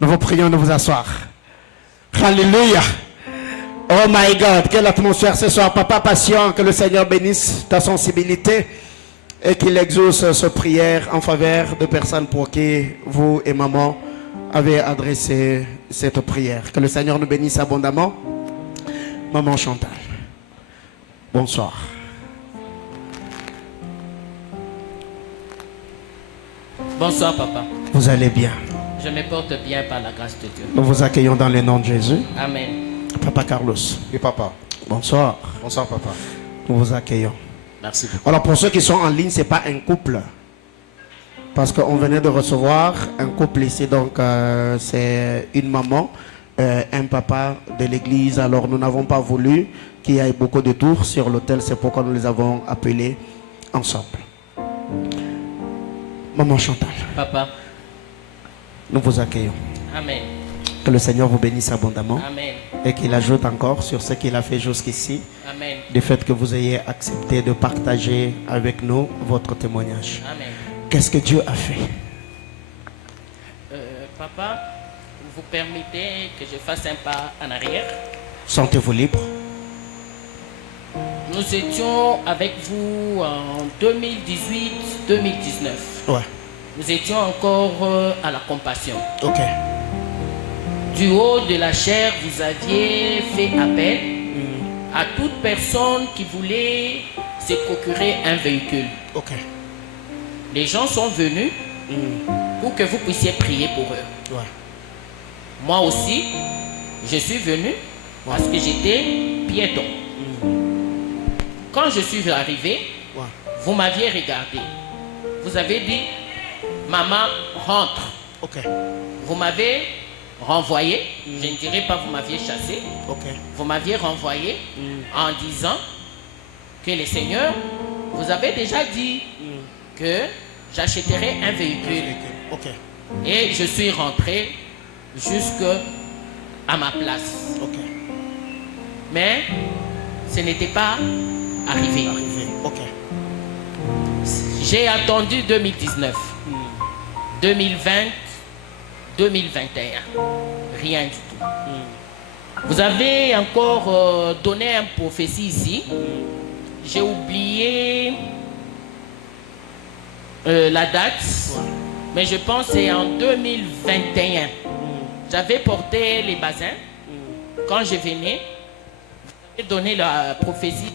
Nous vous prions de vous asseoir. Alléluia. Oh my God, quelle atmosphère ce soir. Papa patient, que le Seigneur bénisse ta sensibilité et qu'il exauce ce prière en faveur de personnes pour qui vous et maman avez adressé cette prière. Que le Seigneur nous bénisse abondamment. Maman Chantal, bonsoir. Bonsoir papa. Vous allez bien? Je me porte bien par la grâce de Dieu. Nous vous accueillons dans le nom de Jésus. Amen. Papa Carlos. Oui, papa. Bonsoir. Bonsoir, papa. Nous vous accueillons. Merci beaucoup. Alors pour ceux qui sont en ligne, ce n'est pas un couple. Parce qu'on venait de recevoir un couple ici. Donc c'est une maman, un papa de l'église. Alors nous n'avons pas voulu qu'il y ait beaucoup de tours sur l'autel. C'est pourquoi nous les avons appelés ensemble. Maman Chantal. Papa. Nous vous accueillons. Amen. Que le Seigneur vous bénisse abondamment. Amen. Et qu'il ajoute encore sur ce qu'il a fait jusqu'ici. Amen. Du fait que vous ayez accepté de partager avec nous votre témoignage. Amen. Qu'est-ce que Dieu a fait? Papa, vous permettez que je fasse un pas en arrière? Sentez-vous libre. Nous étions avec vous en 2018-2019. Ouais. Nous étions encore à la compassion. Ok. Du haut de la chair, vous aviez fait appel à toute personne qui voulait se procurer un véhicule. Ok. Les gens sont venus pour que vous puissiez prier pour eux. Ouais. Moi aussi, je suis venu parce que j'étais piéton. Quand je suis arrivé, vous m'aviez regardé. Vous avez dit, maman, rentre. Ok. Vous m'avez renvoyé. Je ne dirais pas vous m'aviez chassé. Ok. Vous m'aviez renvoyé en disant que le Seigneur vous avez déjà dit que j'achèterai un véhicule. Ok. Et je suis rentré jusqu'à ma place. Ok. Mais ce n'était pas arrivé. Ok. J'ai attendu 2019, 2020, 2021. Rien du tout. Vous avez encore donné une prophétie ici. J'ai oublié la date, mais je pense que c'est en 2021. J'avais porté les bassins. Quand je venais, vous avez donné la prophétie.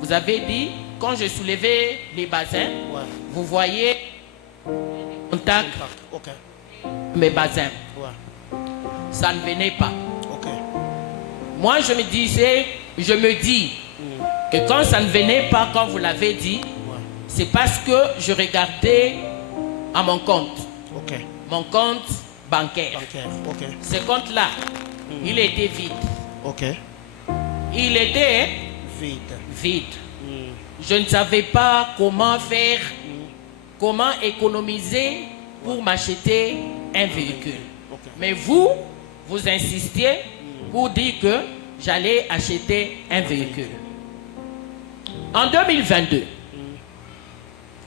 Vous avez dit, quand je soulevais les bassins, vous voyez contact mes bassins. Ça ne venait pas. Moi, je me dis que quand ça ne venait pas, quand vous l'avez dit, c'est parce que je regardais à mon compte. Mon compte bancaire. Ce compte-là, il était vide. Il était vide. Je ne savais pas comment faire, comment économiser pour m'acheter un véhicule. Mais vous insistiez pour dire que j'allais acheter un véhicule. En 2022,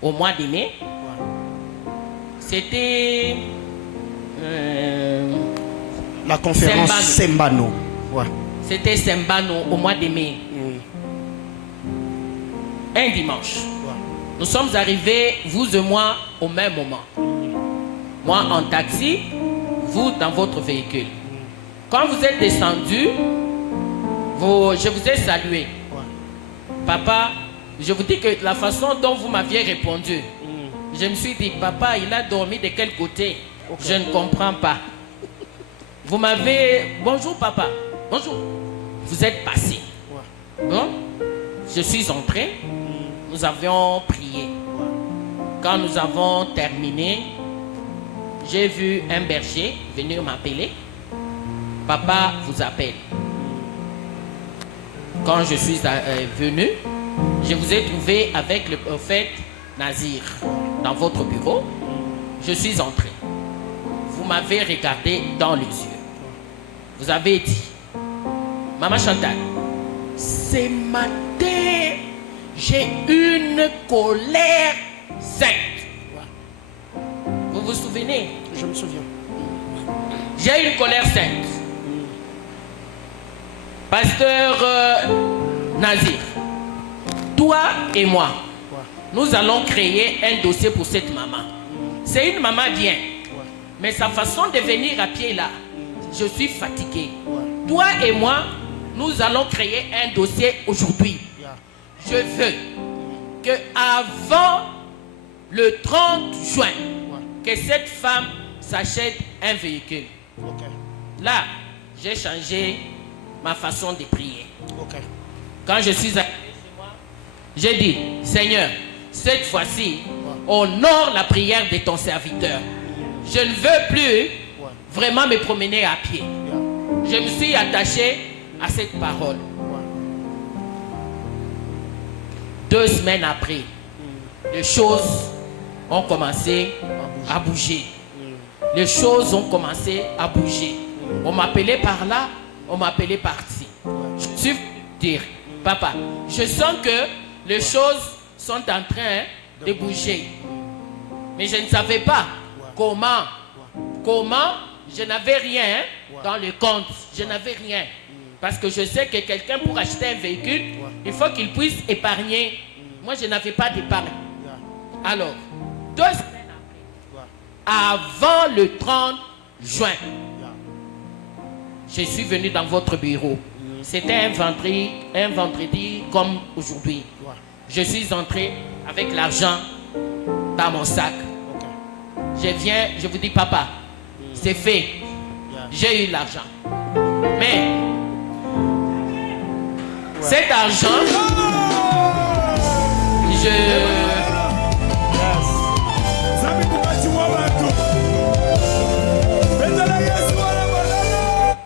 au mois de mai, c'était la conférence Sembano. C'était Sembano au mois de mai. Un dimanche. Nous sommes arrivés, vous et moi, au même moment. Moi en taxi, vous dans votre véhicule. Quand vous êtes descendu, je vous ai salué. Papa, je vous dis que la façon dont vous m'aviez répondu, je me suis dit, papa, il a dormi de quel côté? Je ne comprends pas. Vous m'avez... Bonjour, papa. Bonjour. Vous êtes passé. Bon, je suis entré. Nous avions prié. Quand nous avons terminé, j'ai vu un berger venir m'appeler. Papa vous appelle. Quand je suis venu, je vous ai trouvé avec le prophète Nazir dans votre bureau. Je suis entré. Vous m'avez regardé dans les yeux. Vous avez dit, Maman Chantal, ce matin, j'ai une colère sainte. Vous vous souvenez? Je me souviens. J'ai une colère sainte. Pasteur Nazir, toi et moi, nous allons créer un dossier pour cette maman. C'est une maman bien. Mais sa façon de venir à pied là, je suis fatigué. Toi et moi, nous allons créer un dossier aujourd'hui. Je veux que avant le 30 juin, que cette femme s'achète un véhicule. Là, j'ai changé ma façon de prier. Quand je suis arrivé chez moi, j'ai dit, Seigneur, cette fois-ci, honore la prière de ton serviteur. Je ne veux plus vraiment me promener à pied. Je me suis attaché à cette parole. 2 semaines après, les choses ont commencé à bouger. Les choses ont commencé à bouger. On m'appelait par là, on m'appelait par-ci. Je suis venu dire, papa, je sens que les choses sont en train de bouger. Mais je ne savais pas comment. Je n'avais rien dans le compte. Je n'avais rien. Parce que je sais que quelqu'un pour acheter un véhicule, il faut qu'il puisse épargner. Moi, je n'avais pas d'épargne. Alors, 2 semaines après, avant le 30 juin, je suis venu dans votre bureau. C'était un vendredi comme aujourd'hui. Je suis entré avec l'argent dans mon sac. Je viens, je vous dis, papa, c'est fait. J'ai eu l'argent. Mais cet argent,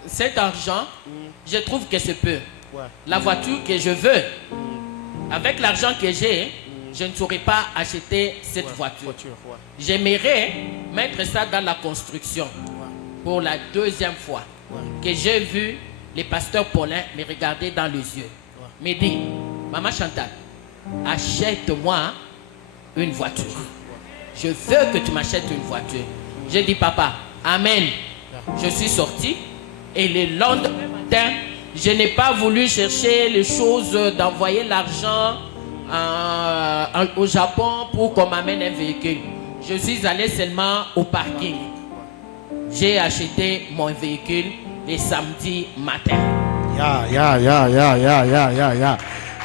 cet argent, je trouve que c'est peu. La voiture que je veux, avec l'argent que j'ai, je ne saurais pas acheter cette voiture. J'aimerais mettre ça dans la construction. Pour la 2e fois que j'ai vu les pasteurs Paulin me regarder dans les yeux. Me dit, Maman Chantal, achète-moi une voiture. Je veux que tu m'achètes une voiture. J'ai dit, papa, amen. Je suis sorti et le lendemain matin, je n'ai pas voulu chercher les choses d'envoyer l'argent au Japon pour qu'on m'amène un véhicule. Je suis allé seulement au parking. J'ai acheté mon véhicule le samedi matin.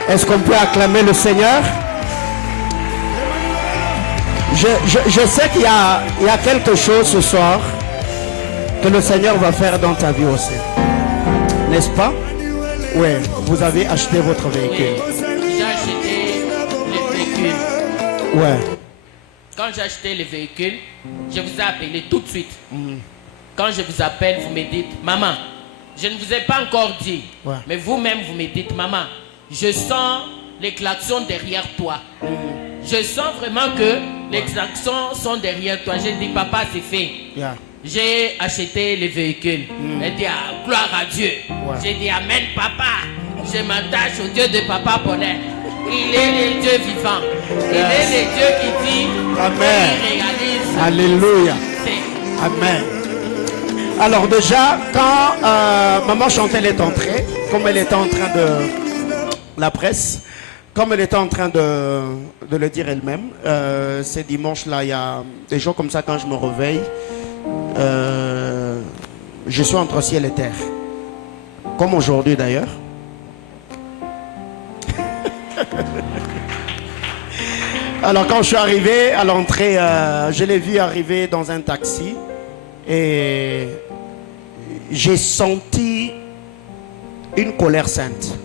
Est-ce qu'on peut acclamer le Seigneur? Je sais qu'il y a quelque chose ce soir que le Seigneur va faire dans ta vie aussi. N'est-ce pas? Oui, vous avez acheté votre véhicule. Oui, j'ai acheté le véhicule. Ouais. Quand j'ai acheté le véhicule, je vous ai appelé tout de suite. Quand je vous appelle, vous me dites, maman, je ne vous ai pas encore dit, mais vous-même, vous me dites, maman, je sens les klaxons derrière toi. Je sens vraiment que les klaxons sont derrière toi. J'ai dit, papa, c'est fait. J'ai acheté le véhicule. Elle dit, gloire à Dieu. J'ai dit, amen, papa. Je m'attache au Dieu de papa Paulin. Il est le Dieu vivant. Il est le Dieu qui dit, amen. Il réalise. Alléluia. Amen. Alors déjà, quand Maman Chantal est entrée, comme elle était en train de... La presse, comme elle était en train de le dire elle-même, ces dimanches-là, il y a des jours comme ça, quand je me réveille, je suis entre ciel et terre. Comme aujourd'hui d'ailleurs. Alors quand je suis arrivé à l'entrée, je l'ai vu arriver dans un taxi et j'ai senti une colère sainte.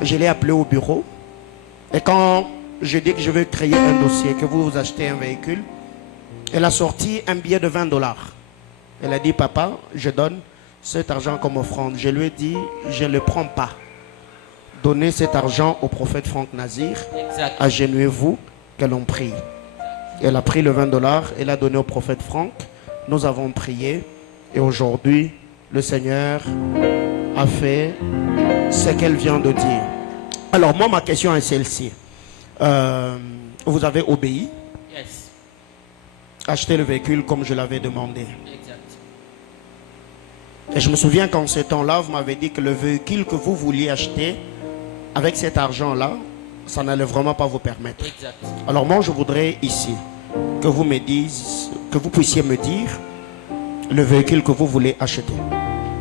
Je l'ai appelé au bureau et quand je dis que je veux créer un dossier, que vous achetez un véhicule, elle a sorti un billet de 20 $. Elle a dit, papa, je donne cet argent comme offrande. Je lui ai dit, je ne le prends pas. Donnez cet argent au prophète Franck Nazir. Agenouillez-vous, que l'on prie. Elle a pris le 20 $, elle a donné au prophète Franck. Nous avons prié et aujourd'hui, le Seigneur a fait ce qu'elle vient de dire. Alors moi, ma question est celle-ci. Vous avez obéi? Yes. Acheté le véhicule comme je l'avais demandé. Exact. Et je me souviens qu'en ce temps-là, vous m'avez dit que le véhicule que vous vouliez acheter, avec cet argent-là, ça n'allait vraiment pas vous permettre. Exact. Alors moi, je voudrais ici que vous me disiez, que vous puissiez me dire le véhicule que vous voulez acheter.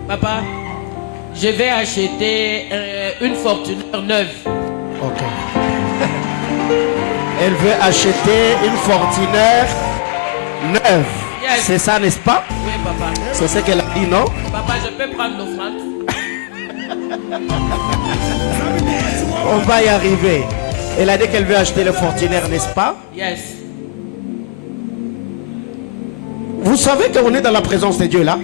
Papa, je vais acheter une Fortuner neuve. Ok. Elle veut acheter une Fortuner neuve. Yes. C'est ça, n'est-ce pas? Oui, papa. C'est ce qu'elle a dit, non? Papa, je peux prendre l'offrande? On va y arriver. Elle a dit qu'elle veut acheter le Fortuner, n'est-ce pas? Yes. Vous savez qu'on est dans la présence de Dieu là?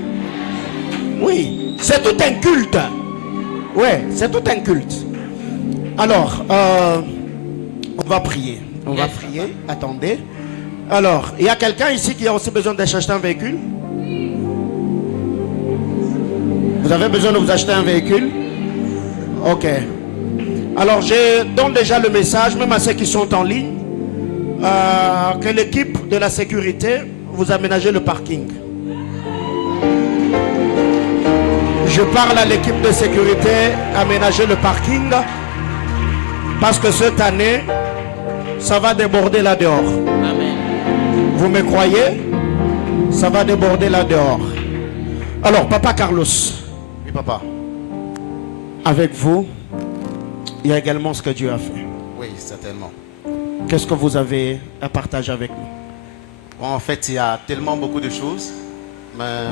Oui. C'est tout un culte. Ouais, c'est tout un culte. Alors, on va prier. On va prier. Attendez. Alors, il y a quelqu'un ici qui a aussi besoin d'acheter un véhicule? Vous avez besoin de vous acheter un véhicule? Ok. Alors, je donne déjà le message, même à ceux qui sont en ligne, que l'équipe de la sécurité vous aménagez le parking. Je parle à l'équipe de sécurité, aménager le parking, parce que cette année, ça va déborder là dehors. Amen. Vous me croyez? Ça va déborder là dehors. Alors, Papa Carlos. Oui, papa. Avec vous, il y a également ce que Dieu a fait. Oui, certainement. Qu'est-ce que vous avez à partager avec nous? Bon, en fait, il y a tellement beaucoup de choses, mais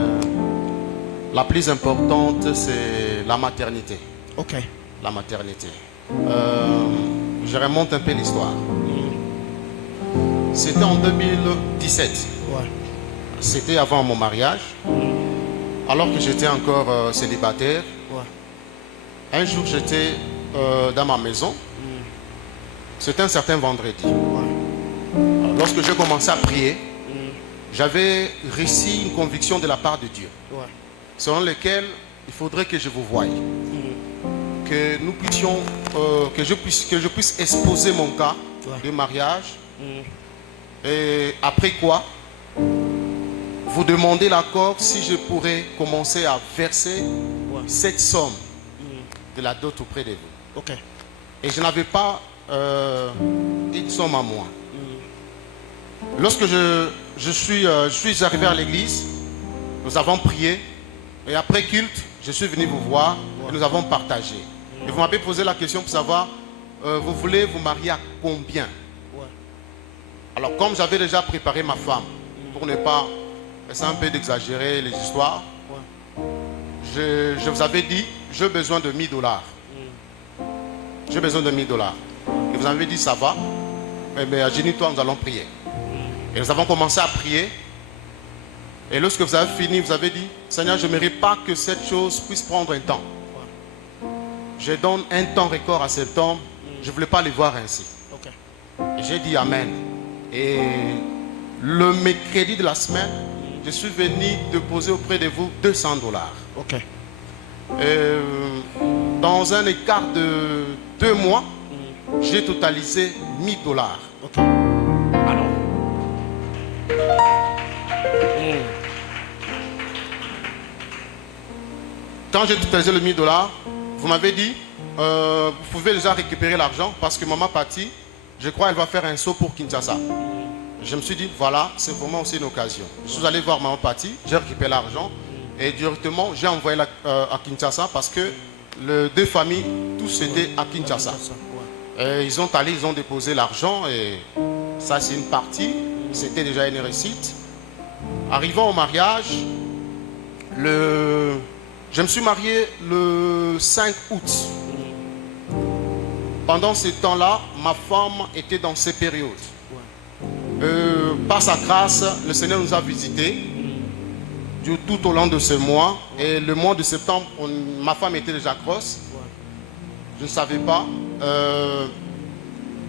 la plus importante, c'est la maternité. Ok. La maternité. Je remonte un peu l'histoire. C'était en 2017. Ouais. C'était avant mon mariage. Alors que j'étais encore célibataire. Ouais. Un jour, j'étais dans ma maison. C'était un certain vendredi. Ouais. Lorsque j'ai commencé à prier, j'avais reçu une conviction de la part de Dieu. Ouais. Selon lequel il faudrait que je vous voie. Que nous puissions, que je puisse exposer mon cas de mariage. Et après quoi, vous demandez l'accord si je pourrais commencer à verser cette somme de la dot auprès de vous. Ok. Et je n'avais pas une somme à moi. Lorsque je suis arrivé à l'église, nous avons prié. Et après culte, je suis venu vous voir et nous avons partagé. Et vous m'avez posé la question pour savoir, vous voulez vous marier à combien? Alors comme j'avais déjà préparé ma femme, pour ne pas essayer un peu d'exagérer les histoires, je vous avais dit, j'ai besoin de 1000 $. J'ai besoin de 1000 $. Et vous avez dit, ça va. Eh bien, agenouille-toi, nous allons prier. Et nous avons commencé à prier. Et lorsque vous avez fini, vous avez dit, Seigneur, je ne mérite pas que cette chose puisse prendre un temps. Je donne un temps record à cet homme. Je ne voulais pas le voir ainsi. J'ai dit Amen. Et le mercredi de la semaine, je suis venu déposer auprès de vous 200 $. Ok. Dans un écart de 2 mois, j'ai totalisé 1000 $. Ok. Alors, quand j'ai totalisé le 1000 $, vous m'avez dit, vous pouvez déjà récupérer l'argent parce que maman partie, je crois qu'elle va faire un saut pour Kinshasa. Je me suis dit, voilà, c'est vraiment aussi une occasion. Je suis allé voir maman partie, j'ai récupéré l'argent et directement j'ai envoyé à Kinshasa parce que les deux familles, tous étaient à Kinshasa. Et ils ont allé, ils ont déposé l'argent et ça c'est une partie. C'était déjà une réussite. Arrivant au mariage, je me suis marié le 5 août. Pendant ce temps-là, ma femme était dans ces périodes. Par sa grâce, le Seigneur nous a visités tout au long de ce mois. Et le mois de septembre, ma femme était déjà grosse. Je ne savais pas.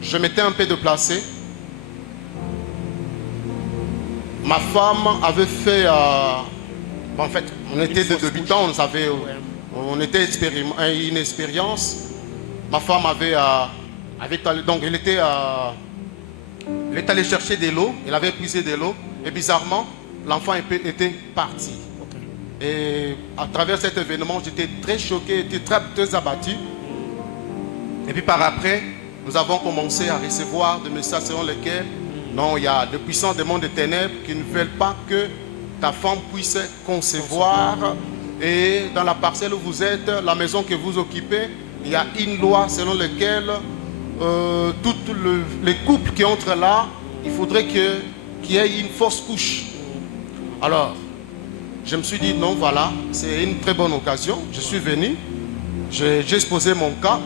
Je m'étais un peu déplacé. Ma femme avait fait... en fait, on était des débutants, on était une expérience. Ma femme donc elle était allée chercher de l'eau, elle avait puisé de l'eau, et bizarrement, l'enfant était parti. Et à travers cet événement, j'étais très choqué, j'étais très abattu. Et puis par après, nous avons commencé à recevoir des messages selon lesquels non, il y a de puissants démons de ténèbres qui ne veulent pas que ta femme puisse concevoir. Et dans la parcelle où vous êtes, la maison que vous occupez, il y a une loi selon laquelle tous les couples qui entrent là, il faudrait qu'il y ait une fausse couche. Alors, je me suis dit non, voilà, c'est une très bonne occasion. Je suis venu, j'ai exposé mon cas,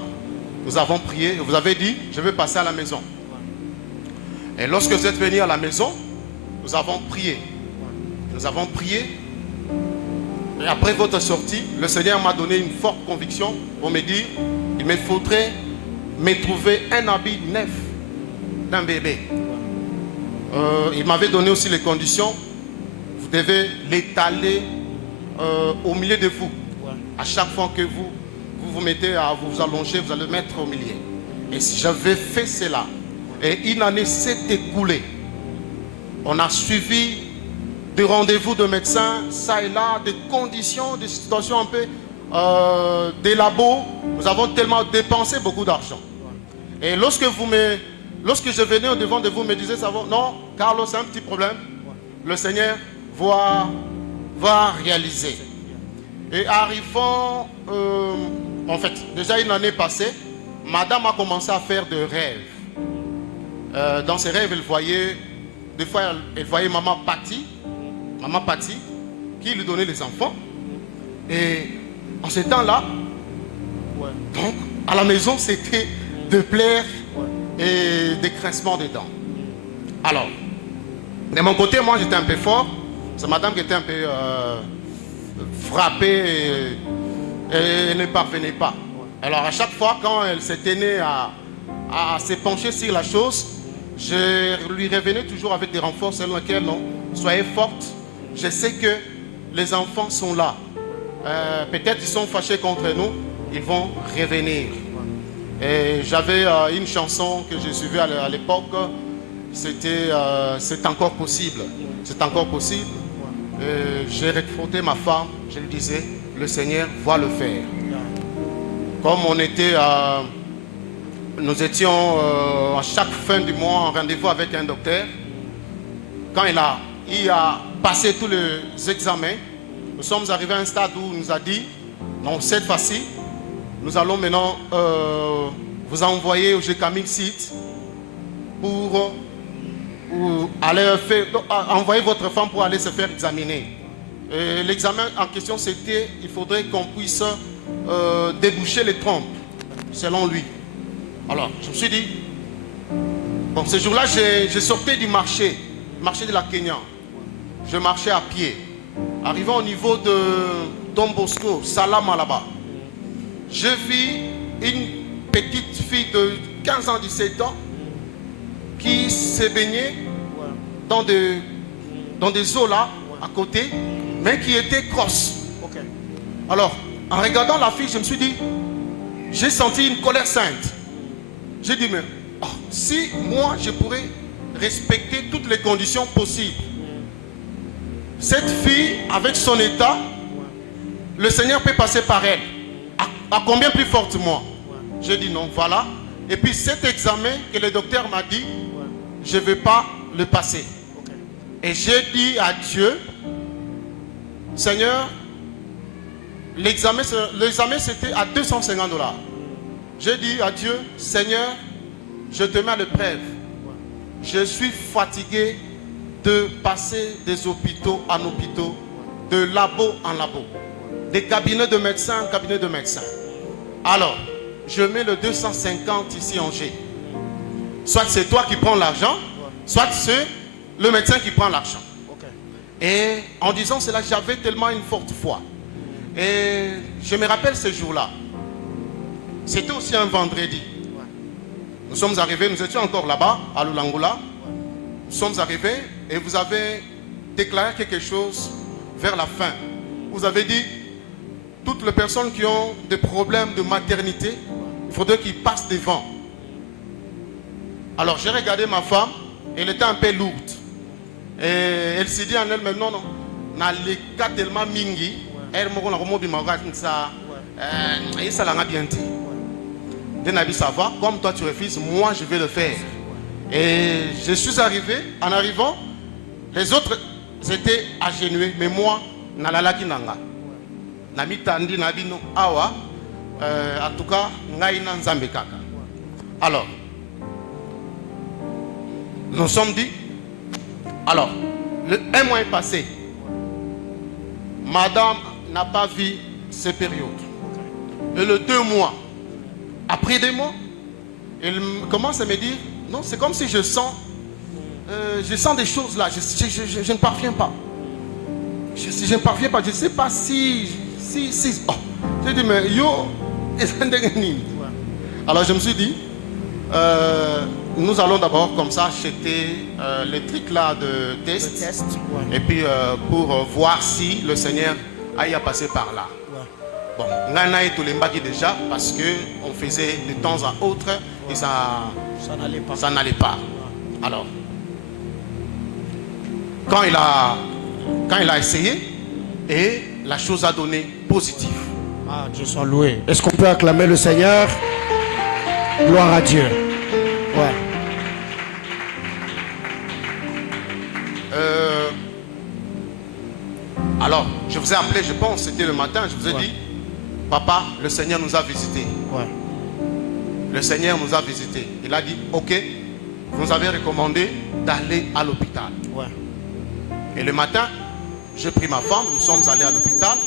nous avons prié, vous avez dit, je vais passer à la maison. Et lorsque vous êtes venu à la maison, nous avons prié. Nous avons prié. Et après votre sortie, le Seigneur m'a donné une forte conviction pour me dire, il me faudrait me trouver un habit neuf d'un bébé. Il m'avait donné aussi les conditions. Vous devez l'étaler au milieu de vous. À chaque fois que vous mettez à vous allonger, vous allez le mettre au milieu. Et si j'avais fait cela, et une année s'est écoulée, on a suivi des rendez-vous de médecins, ça et là, des conditions, des situations un peu, des labos. Nous avons tellement dépensé beaucoup d'argent. Et lorsque je venais au devant de vous, me disait, ça va, non, Carlos, c'est un petit problème. Le Seigneur va réaliser. Et arrivant, en fait, déjà une année passée, madame a commencé à faire des rêves. Dans ses rêves, elle voyait, des fois, elle voyait maman Patty, qui lui donnait les enfants. Et en ce temps-là, donc, à la maison, c'était de pleurs et des grincements de dents. Alors, de mon côté, moi, j'étais un peu fort. C'est madame qui était un peu frappée et ne parvenait pas. Alors, à chaque fois, quand elle s'est tenue à se pencher sur la chose, je lui revenais toujours avec des renforts selon lesquels, non, soyez forte. Je sais que les enfants sont là. Peut-être ils sont fâchés contre nous, ils vont revenir. Et j'avais une chanson que je suivais à l'époque, c'était c'est encore possible. C'est encore possible. J'ai réconforté ma femme, je lui disais, le Seigneur va le faire. Comme nous étions à chaque fin du mois en rendez-vous avec un docteur, quand il a passé tous les examens, nous sommes arrivés à un stade où il nous a dit, non, cette fois-ci, nous allons maintenant vous envoyer au GCAMIC site pour aller envoyer votre femme pour aller se faire examiner. L'examen en question, c'était, il faudrait qu'on puisse déboucher les trompes, selon lui. Alors, je me suis dit, bon, ce jour-là, j'ai sorti du marché de la Kenya. Je marchais à pied. Arrivant au niveau de Don Bosco, Salama là-bas, je vis une petite fille de 15 ans, 17 ans, qui s'est baignée dans des eaux là, à côté, mais qui était grosse. Alors, en regardant la fille, je me suis dit, j'ai senti une colère sainte. J'ai dit, mais si moi je pourrais respecter toutes les conditions possibles, cette fille, avec son état, le Seigneur peut passer par elle. À combien plus forte moi? J'ai dit non, voilà. Et puis cet examen que le docteur m'a dit, je ne vais pas le passer. Et j'ai dit à Dieu, Seigneur, l'examen c'était à $250. J'ai dit à Dieu, Seigneur, je te mets à l'épreuve. Je suis fatigué de passer des hôpitaux en hôpitaux, de labo en labo, des cabinets de médecins en cabinets de médecins. Alors, je mets le 250 ici en G. Soit c'est toi qui prends l'argent, soit c'est le médecin qui prend l'argent. Et en disant cela, j'avais tellement une forte foi. Et je me rappelle ce jour-là. C'était aussi un vendredi. Nous sommes arrivés, nous étions encore là-bas, à Lulangula. Nous sommes arrivés et vous avez déclaré quelque chose vers la fin. Vous avez dit, toutes les personnes qui ont des problèmes de maternité, il faudrait qu'ils passent devant. Alors j'ai regardé ma femme, elle était un peu lourde. Et elle s'est dit en elle-même, non, na les cas tellement mingi, elle m'a dit ça, ça l'a bien dit. Ça va, comme toi tu refuses, moi je vais le faire. Et je suis arrivé, en arrivant, les autres étaient agenouillés, mais moi, nalala kinanga. Nami tandi nabino awa, en tout cas, ngaïna nzambe kaka. Alors, nous sommes dit, alors, un mois est passé. Madame n'a pas vu ces périodes. Et le 2 mois, après 2 mois, elle commence à me dire, non, c'est comme si je sens des choses là, je ne parviens pas. Je ne parviens pas, je ne sais pas si oh. J'ai dit, mais yo, alors je me suis dit, nous allons d'abord comme ça acheter les trucs là de test. Et puis pour voir si le Seigneur aille à passer par là. Bon, Ngana et tous les mbaki déjà parce qu'on faisait de temps à autre et ça n'allait pas. Alors, quand il a essayé et la chose a donné positif. Ah, Dieu soit loué. Est-ce qu'on peut acclamer le Seigneur? Gloire à Dieu. Ouais. Alors, je vous ai appelé, je pense, c'était le matin, je vous ai dit, papa, le Seigneur nous a visités. Ouais. Le Seigneur nous a visités. Il a dit, ok, vous nous avez recommandé d'aller à l'hôpital. Ouais. Et le matin, j'ai pris ma femme, nous sommes allés à l'hôpital.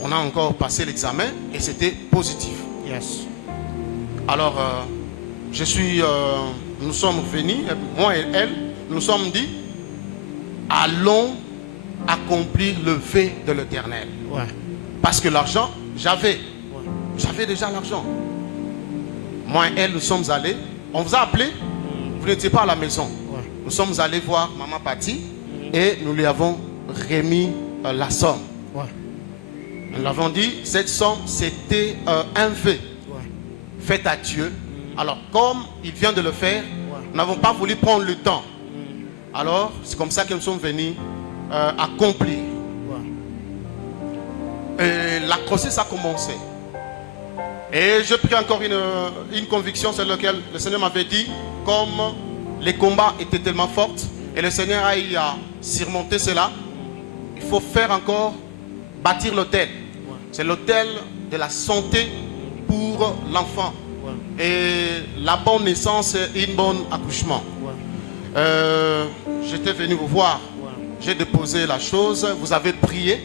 On a encore passé l'examen et c'était positif. Yes. Alors, nous sommes venus, moi et elle, nous sommes dit, allons accomplir le vœu de l'Éternel. Ouais. Parce que l'argent, j'avais déjà l'argent. Moi et elle, nous sommes allés, on vous a appelé, vous n'étiez pas à la maison. Ouais. Nous sommes allés voir Maman Patti et nous lui avons remis la somme. Ouais. Nous l'avons dit, cette somme, c'était un vœu fait à Dieu. Alors, comme il vient de le faire, nous n'avons pas voulu prendre le temps. Alors, c'est comme ça que nous sommes venus accomplir. Et la grossesse a commencé. Et j'ai pris encore une conviction sur laquelle le Seigneur m'avait dit, comme les combats étaient tellement forts, et le Seigneur a eu à surmonter cela, il faut faire encore, bâtir l'autel. C'est l'autel de la santé pour l'enfant. Et la bonne naissance et un bon accouchement. J'étais venu vous voir. J'ai déposé la chose. Vous avez prié.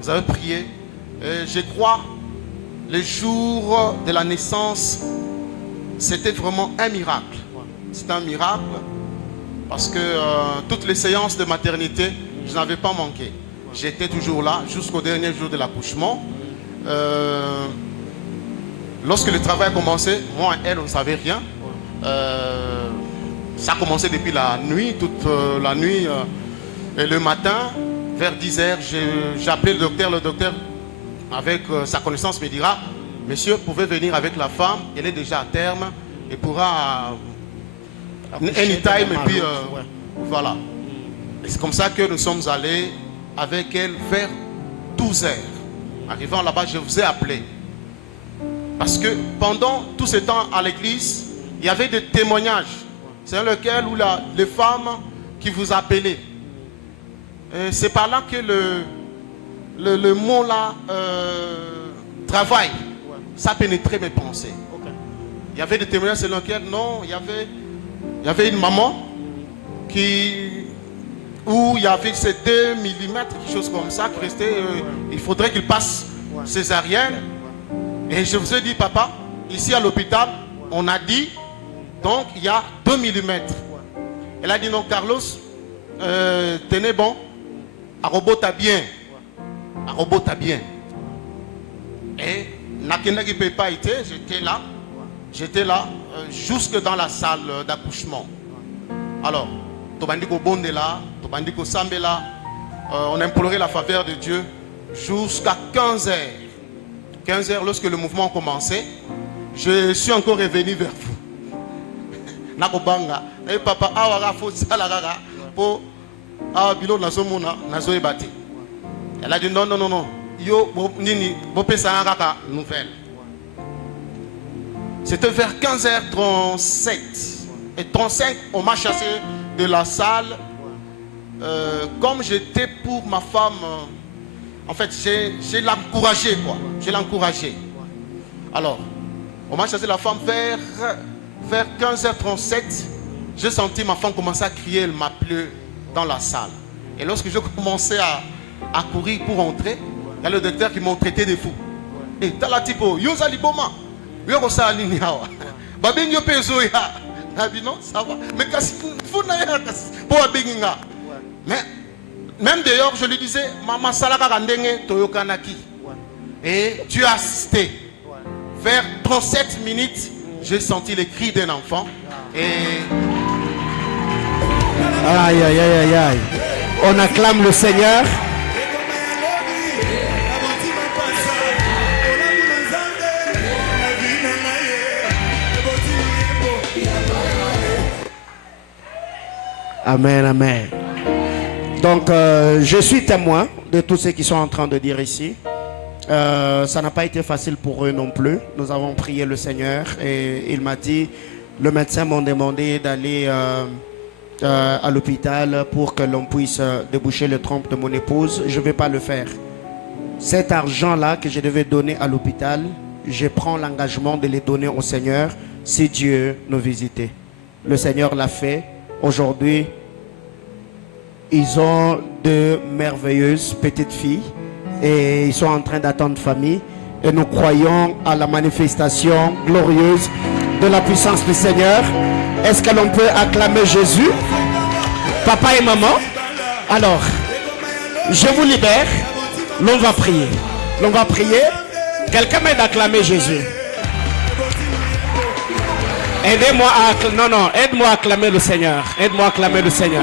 Vous avez prié. Et je crois, le jour de la naissance, c'était vraiment un miracle. C'est un miracle. Parce que toutes les séances de maternité, je n'avais pas manqué. J'étais toujours là jusqu'au dernier jour de l'accouchement. Lorsque le travail a commencé, moi et elle, on ne savait rien. Ça a commencé depuis la nuit, toute la nuit. Et le matin, vers 10h, j'ai appelé le docteur. Le docteur, avec sa connaissance, me dira, monsieur, vous pouvez venir avec la femme, elle est déjà à terme, et pourra anytime, et puis voilà. Et c'est comme ça que nous sommes allés avec elle vers 12h. Arrivant là-bas, je vous ai appelé. Parce que pendant tout ce temps à l'église, il y avait des témoignages. C'est lequel où les femmes qui vous appelaient. C'est par là que le mot là, travail, ça pénétrait mes pensées. Il y avait des témoignages selon lesquels, non, il y avait une maman où il y avait ces 2 mm, quelque chose comme ça, qui restait, il faudrait qu'il passe césarienne. Et je vous ai dit, papa, ici à l'hôpital, on a dit, donc il y a 2 mm. Elle a dit, non, Carlos, tenez bon, à robot t'as bien. À robot t'as bien. Et Nakena qui ne peut pas été, j'étais là, jusque dans la salle d'accouchement. Alors, Tobandiko Bondela, Tobandiko Sambela, on a imploré la faveur de Dieu jusqu'à 15h. 15h, lorsque le mouvement a commencé, je suis encore revenu vers vous. Nakobanga, papa, awara fo salarara pour bilo nazomona nazoebati. Elle a dit non, non, non, non. Yo, nini, bopesa raka nouvelle. C'était vers 15h37 et 35, on m'a chassé de la salle. Comme j'étais pour ma femme, en fait, j'ai l'encouragé, quoi. J'ai l'encouragé. Alors, on m'a chassé la femme vers 15h37. J'ai senti ma femme commencer à crier, elle m'appelait dans la salle. Et lorsque je commençais à courir pour entrer, il y a le docteur qui m'a traité de fou. Et t'as la typo, yosa liboma, yoko sa alignyawa. Babin yo peso ya. Nabi non, ça va. Mais kasi fou na ya kasi pour abenginga. Mais même d'ailleurs, je lui disais, maman salaka kandenge toyokanaki. Et Dieu a assisté. Vers 37 minutes, j'ai senti les cris d'un enfant. Et aïe, aïe, aïe, aïe, aïe. On acclame le Seigneur. Amen, amen. Donc, je suis témoin de tous ceux qui sont en train de dire ici. Ça n'a pas été facile pour eux non plus. Nous avons prié le Seigneur et il m'a dit, le médecin m'a demandé d'aller à l'hôpital pour que l'on puisse déboucher le trompe de mon épouse. Je ne vais pas le faire. Cet argent-là que je devais donner à l'hôpital, je prends l'engagement de les donner au Seigneur si Dieu nous visitait. Le Seigneur l'a fait. Aujourd'hui, ils ont 2 merveilleuses petites filles et ils sont en train d'attendre famille. Et nous croyons à la manifestation glorieuse de la puissance du Seigneur. Est-ce que l'on peut acclamer Jésus? Papa et maman? Alors, je vous libère. L'on va prier. L'on va prier. Quelqu'un m'aide à acclamer Jésus. Aidez-moi à acclamer. Non, non, aide-moi à acclamer le Seigneur. Aide-moi à acclamer le Seigneur.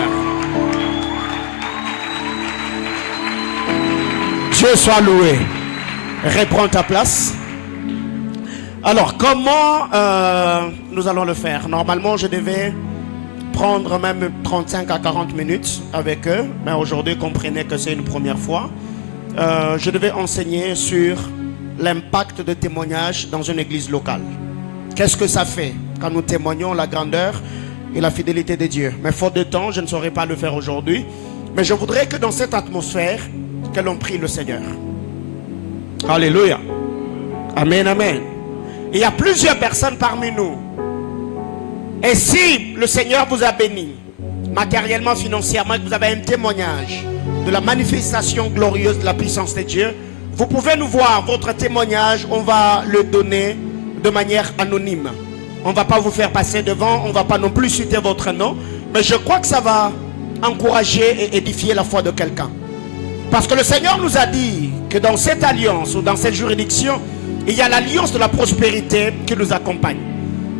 Dieu soit loué. Reprends ta place. Alors, comment nous allons le faire? Normalement, je devais prendre même 35 à 40 minutes avec eux. Mais aujourd'hui, comprenez que c'est une première fois. Je devais enseigner sur l'impact de témoignage dans une église locale. Qu'est-ce que ça fait quand nous témoignons la grandeur et la fidélité de Dieu? Mais faute de temps, je ne saurais pas le faire aujourd'hui. Mais je voudrais que dans cette atmosphère, que l'on prie le Seigneur. Alléluia. Amen, amen. Il y a plusieurs personnes parmi nous. Et si le Seigneur vous a béni, matériellement, financièrement, que vous avez un témoignage de la manifestation glorieuse de la puissance de Dieu, vous pouvez nous voir votre témoignage, on va le donner de manière anonyme. On ne va pas vous faire passer devant, on ne va pas non plus citer votre nom, mais je crois que ça va encourager et édifier la foi de quelqu'un. Parce que le Seigneur nous a dit que dans cette alliance ou dans cette juridiction, il y a l'alliance de la prospérité qui nous accompagne.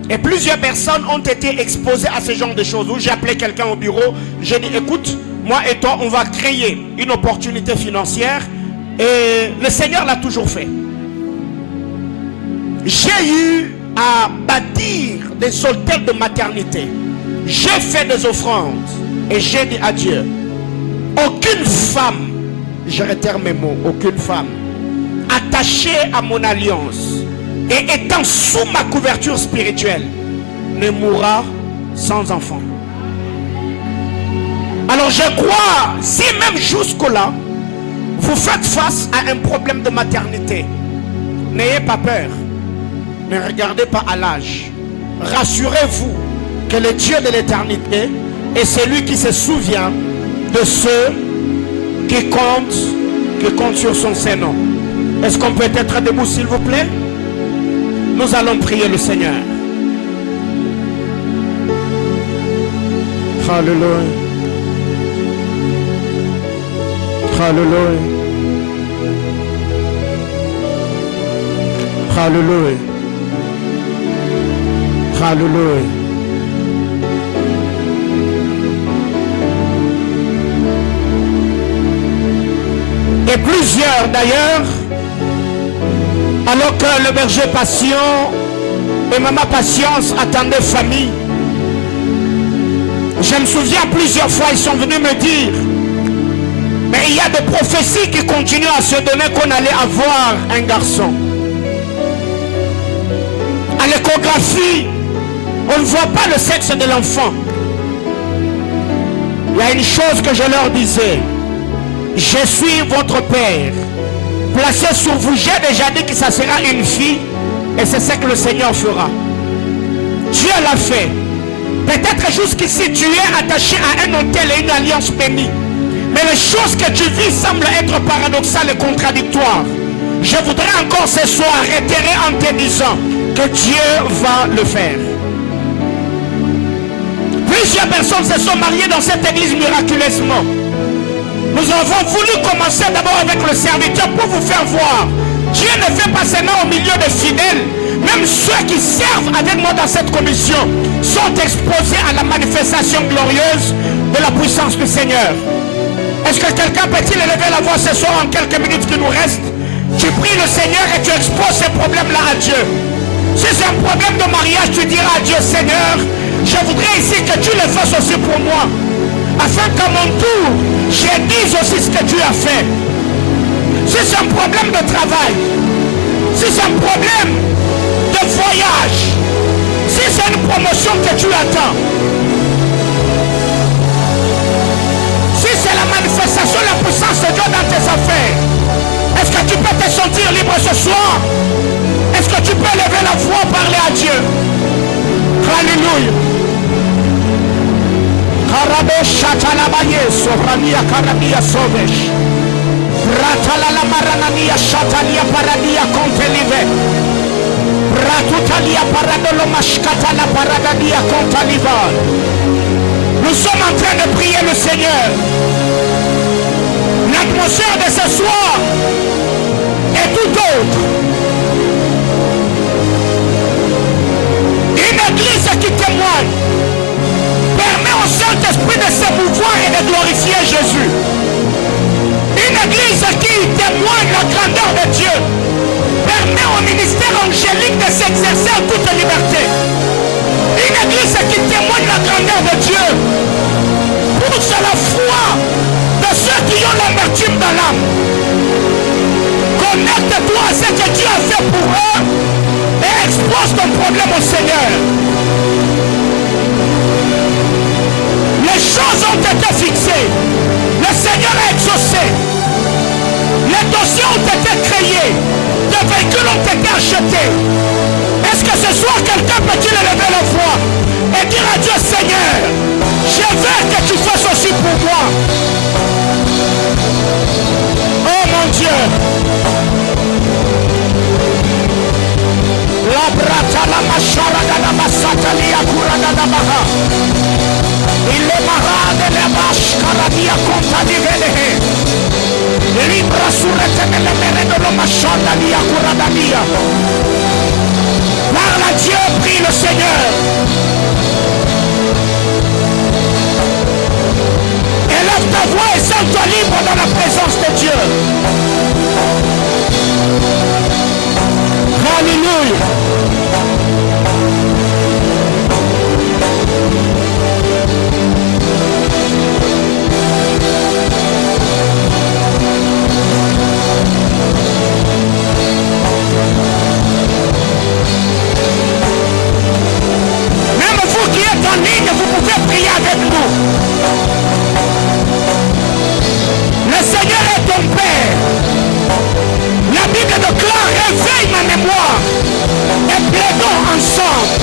Et plusieurs personnes ont été exposées à ce genre de choses. Où j'ai appelé quelqu'un au bureau, j'ai dit écoute, moi et toi, on va créer une opportunité financière. Et le Seigneur l'a toujours fait. J'ai eu à bâtir des hôtels de maternité. J'ai fait des offrandes. Et j'ai dit à Dieu, aucune femme, je réitère mes mots, aucune femme attachée à mon alliance et étant sous ma couverture spirituelle ne mourra sans enfant. Alors je crois, si même jusque-là, vous faites face à un problème de maternité, n'ayez pas peur. Ne regardez pas à l'âge. rassurez-vous que le Dieu de l'éternité est celui qui se souvient de ceux qui comptent sur son Saint-Nom. Est-ce qu'on peut être debout, s'il vous plaît? Nous allons prier le Seigneur. Alléluia. Alléluia. Alléluia. Alléluia. Et plusieurs d'ailleurs, alors que le berger Passion et Maman Patience attendaient famille, je me souviens plusieurs fois, ils sont venus me dire, mais il y a des prophéties qui continuent à se donner qu'on allait avoir un garçon. À l'échographie, on ne voit pas le sexe de l'enfant. Il y a une chose que je leur disais. Je suis votre père. Placé sur vous, j'ai déjà dit que ça sera une fille. Et c'est ce que le Seigneur fera. Dieu l'a fait. Peut-être jusqu'ici tu es attaché à un hôtel et une alliance bénie. Mais les choses que tu vis semblent être paradoxales et contradictoires. Je voudrais encore ce soir réitérer en te disant que Dieu va le faire. Plusieurs personnes se sont mariées dans cette église miraculeusement. Nous avons voulu commencer d'abord avec le serviteur pour vous faire voir. Dieu ne fait pas seulement au milieu des fidèles. Même ceux qui servent avec moi dans cette commission sont exposés à la manifestation glorieuse de la puissance du Seigneur. Est-ce que quelqu'un peut-il élever la voix ce soir en quelques minutes qui nous restent? Tu pries le Seigneur et tu exposes ces problèmes-là à Dieu. Si c'est un problème de mariage, tu diras à Dieu, Seigneur, je voudrais ici que tu le fasses aussi pour moi. Afin qu'à mon tour, je dise aussi ce que tu as fait. Si c'est un problème de travail, si c'est un problème de voyage, si c'est une promotion que tu attends, si c'est la manifestation de la puissance de Dieu dans tes affaires, est-ce que tu peux te sentir libre ce soir? Est-ce que tu peux lever la voix, parler à Dieu? Alléluia. Karabesh Shatalabaye Sobrania Karabia Sovesh Ratalala Maranania Shatalia Paradia Contelive Ratutalia Paradolo Mashkatala Paradadia Contaliva. Nous sommes en train de prier le Seigneur. L'atmosphère de ce soir est tout autre. Une église qui témoigne permet au Saint-Esprit de s'émouvoir et de glorifier Jésus. Une église qui témoigne la grandeur de Dieu permet au ministère angélique de s'exercer en toute liberté. Une église qui témoigne la grandeur de Dieu pousse la foi de ceux qui ont l'amertume dans l'âme. Connecte-toi à ce que Dieu a fait pour eux et expose ton problème au Seigneur. Les choses ont été fixées. Le Seigneur a exaucé. Les dossiers ont été créés. Les véhicules ont été achetés. Est-ce que ce soir quelqu'un peut-il élever la voix et dire à Dieu, Seigneur, je veux que tu fasses aussi pour moi. Oh mon Dieu. La brata la machara la masata li akura la baha. Il est marade le bash karadia conta di velehe. Libra surrete nelle mere de lo machanda li akura da mia. Parle à Dieu, prie le Seigneur. Élève ta voix et sens-toi libre dans la présence de Dieu. Alléluia. Même vous qui êtes en ligne, vous pouvez prier avec nous. Le Seigneur est ton Père. La Bible déclare, réveille ma mémoire et plaidons ensemble.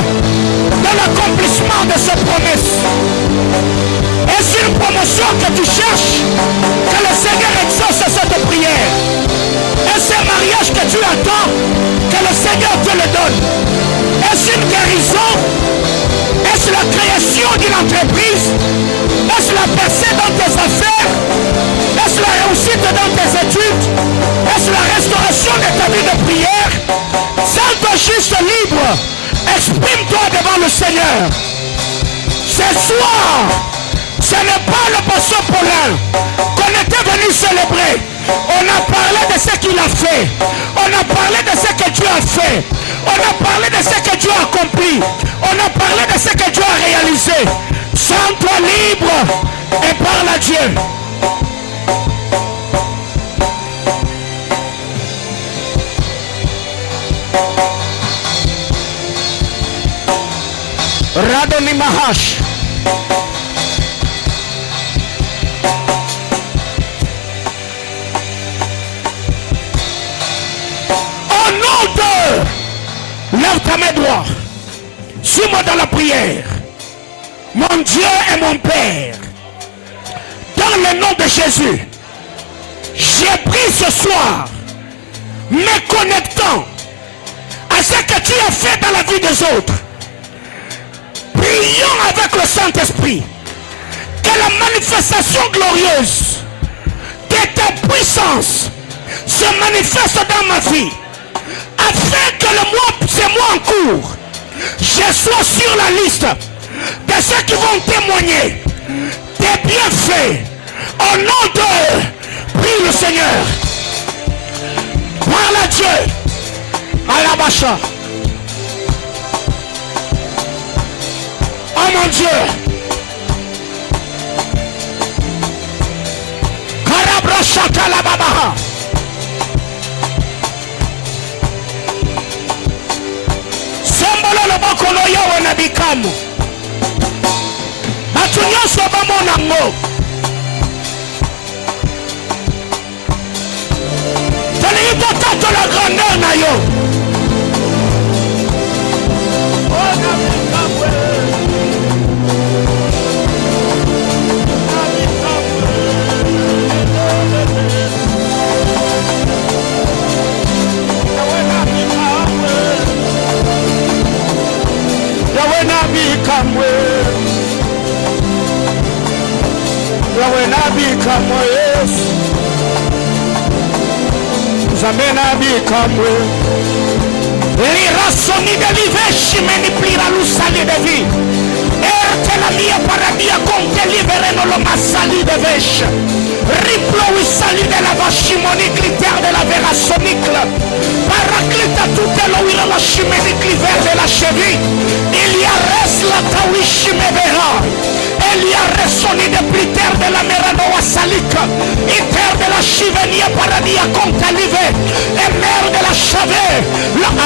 de l'accomplissement de ces promesses. Est-ce une promotion que tu cherches? Que le Seigneur exauce cette prière. Est-ce un mariage que tu attends? Que le Seigneur te le donne. Est-ce une guérison? Est-ce la création d'une entreprise? Est-ce la percée dans tes affaires? Est-ce la réussite dans tes études? Est-ce la restauration de ta vie de prière? Sens-toi juste libre. Exprime-toi devant le Seigneur. Ce soir, ce n'est pas le pasteur Paulin qu'on était venu célébrer. On a parlé de ce qu'il a fait. On a parlé de ce que Dieu a fait. On a parlé de ce que Dieu a accompli. On a parlé de ce que Dieu a réalisé. Sens-toi libre et parle à Dieu. Radoni Mahash. Au nom de, lève ta main droite. Suis-moi dans la prière. Mon Dieu et mon Père, dans le nom de Jésus, j'ai pris ce soir, me connectant à ce que tu as fait dans la vie des autres. Prions avec le Saint-Esprit que la manifestation glorieuse de ta puissance se manifeste dans ma vie, afin que ce mois en cours, je sois sur la liste de ceux qui vont témoigner des bienfaits. Au nom de, prie le Seigneur, parle à Dieu, à la bacha. Oh mon Dieu, Karabrashaka la babaha. Sembolo le bokolo yawe na bikamu. Batu nyonso bamona ngo. Toliito tato la grandeur na yo. Yahweh Nabi kamwe, Yahweh Nabi kamwe, Yesu. Zame Nabi kamwe. Lirasoni de liveshi meniplira lusali de vi. Erte la mia paradia con te libereno lo massali de vesh. Riplo wisali de la vashimoni critère de la vera sonicle. Paraclita tutte lo wira la chimeni cliver de la cheville. Il y a res la tawishime vera. Il y a resoni de pliter de la merano wassalika. Iter de la chivenia paradia con te live. Et mère de la chave.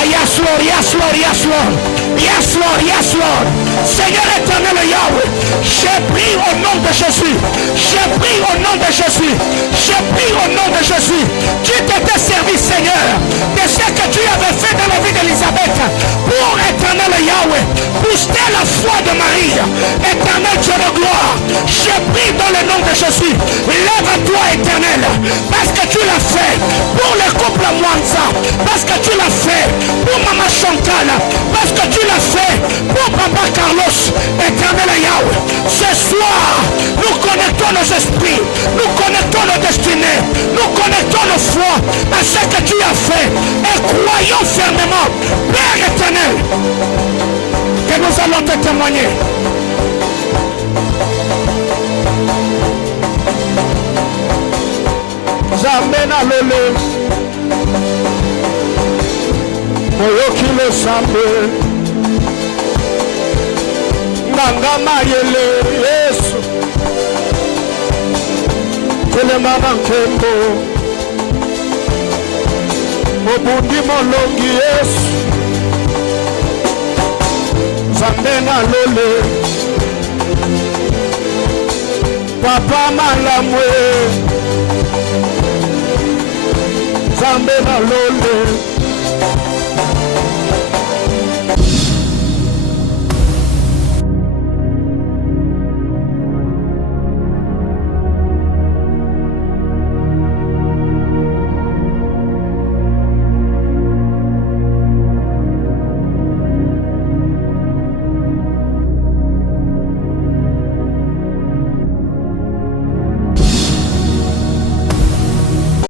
Yes Lord, yes Lord, yes Lord. Yes Lord, yes Lord. Seigneur éternel Yahweh, j'ai pris au nom de Jésus. J'ai pris au nom de Jésus. J'ai pris au nom de Jésus. Tu t'étais servi, Seigneur, de ce que tu avais fait dans la vie d'Élisabeth. Pour éternel Yahweh, booster la foi de Marie. Éternel Dieu de gloire, j'ai pris dans le nom de Jésus. Lève-toi, éternel, parce que tu l'as fait pour le couple Mwanza, parce que tu l'as fait pour Maman Chantal, parce que tu l'as fait pour Papa Carlos. Éternel Yahweh, ce soir, nous connectons nos esprits, nous connectons nos destinées, nous connectons nos foi à ce que tu as fait et croyons fermement, Père éternel, que nous allons te témoigner. Zamena lele Moyoki le sambe Nganga mayele Yesu Telemana nkembo Mobundi molongi Yesu Zamena lele Papa malamwe Zambe na lole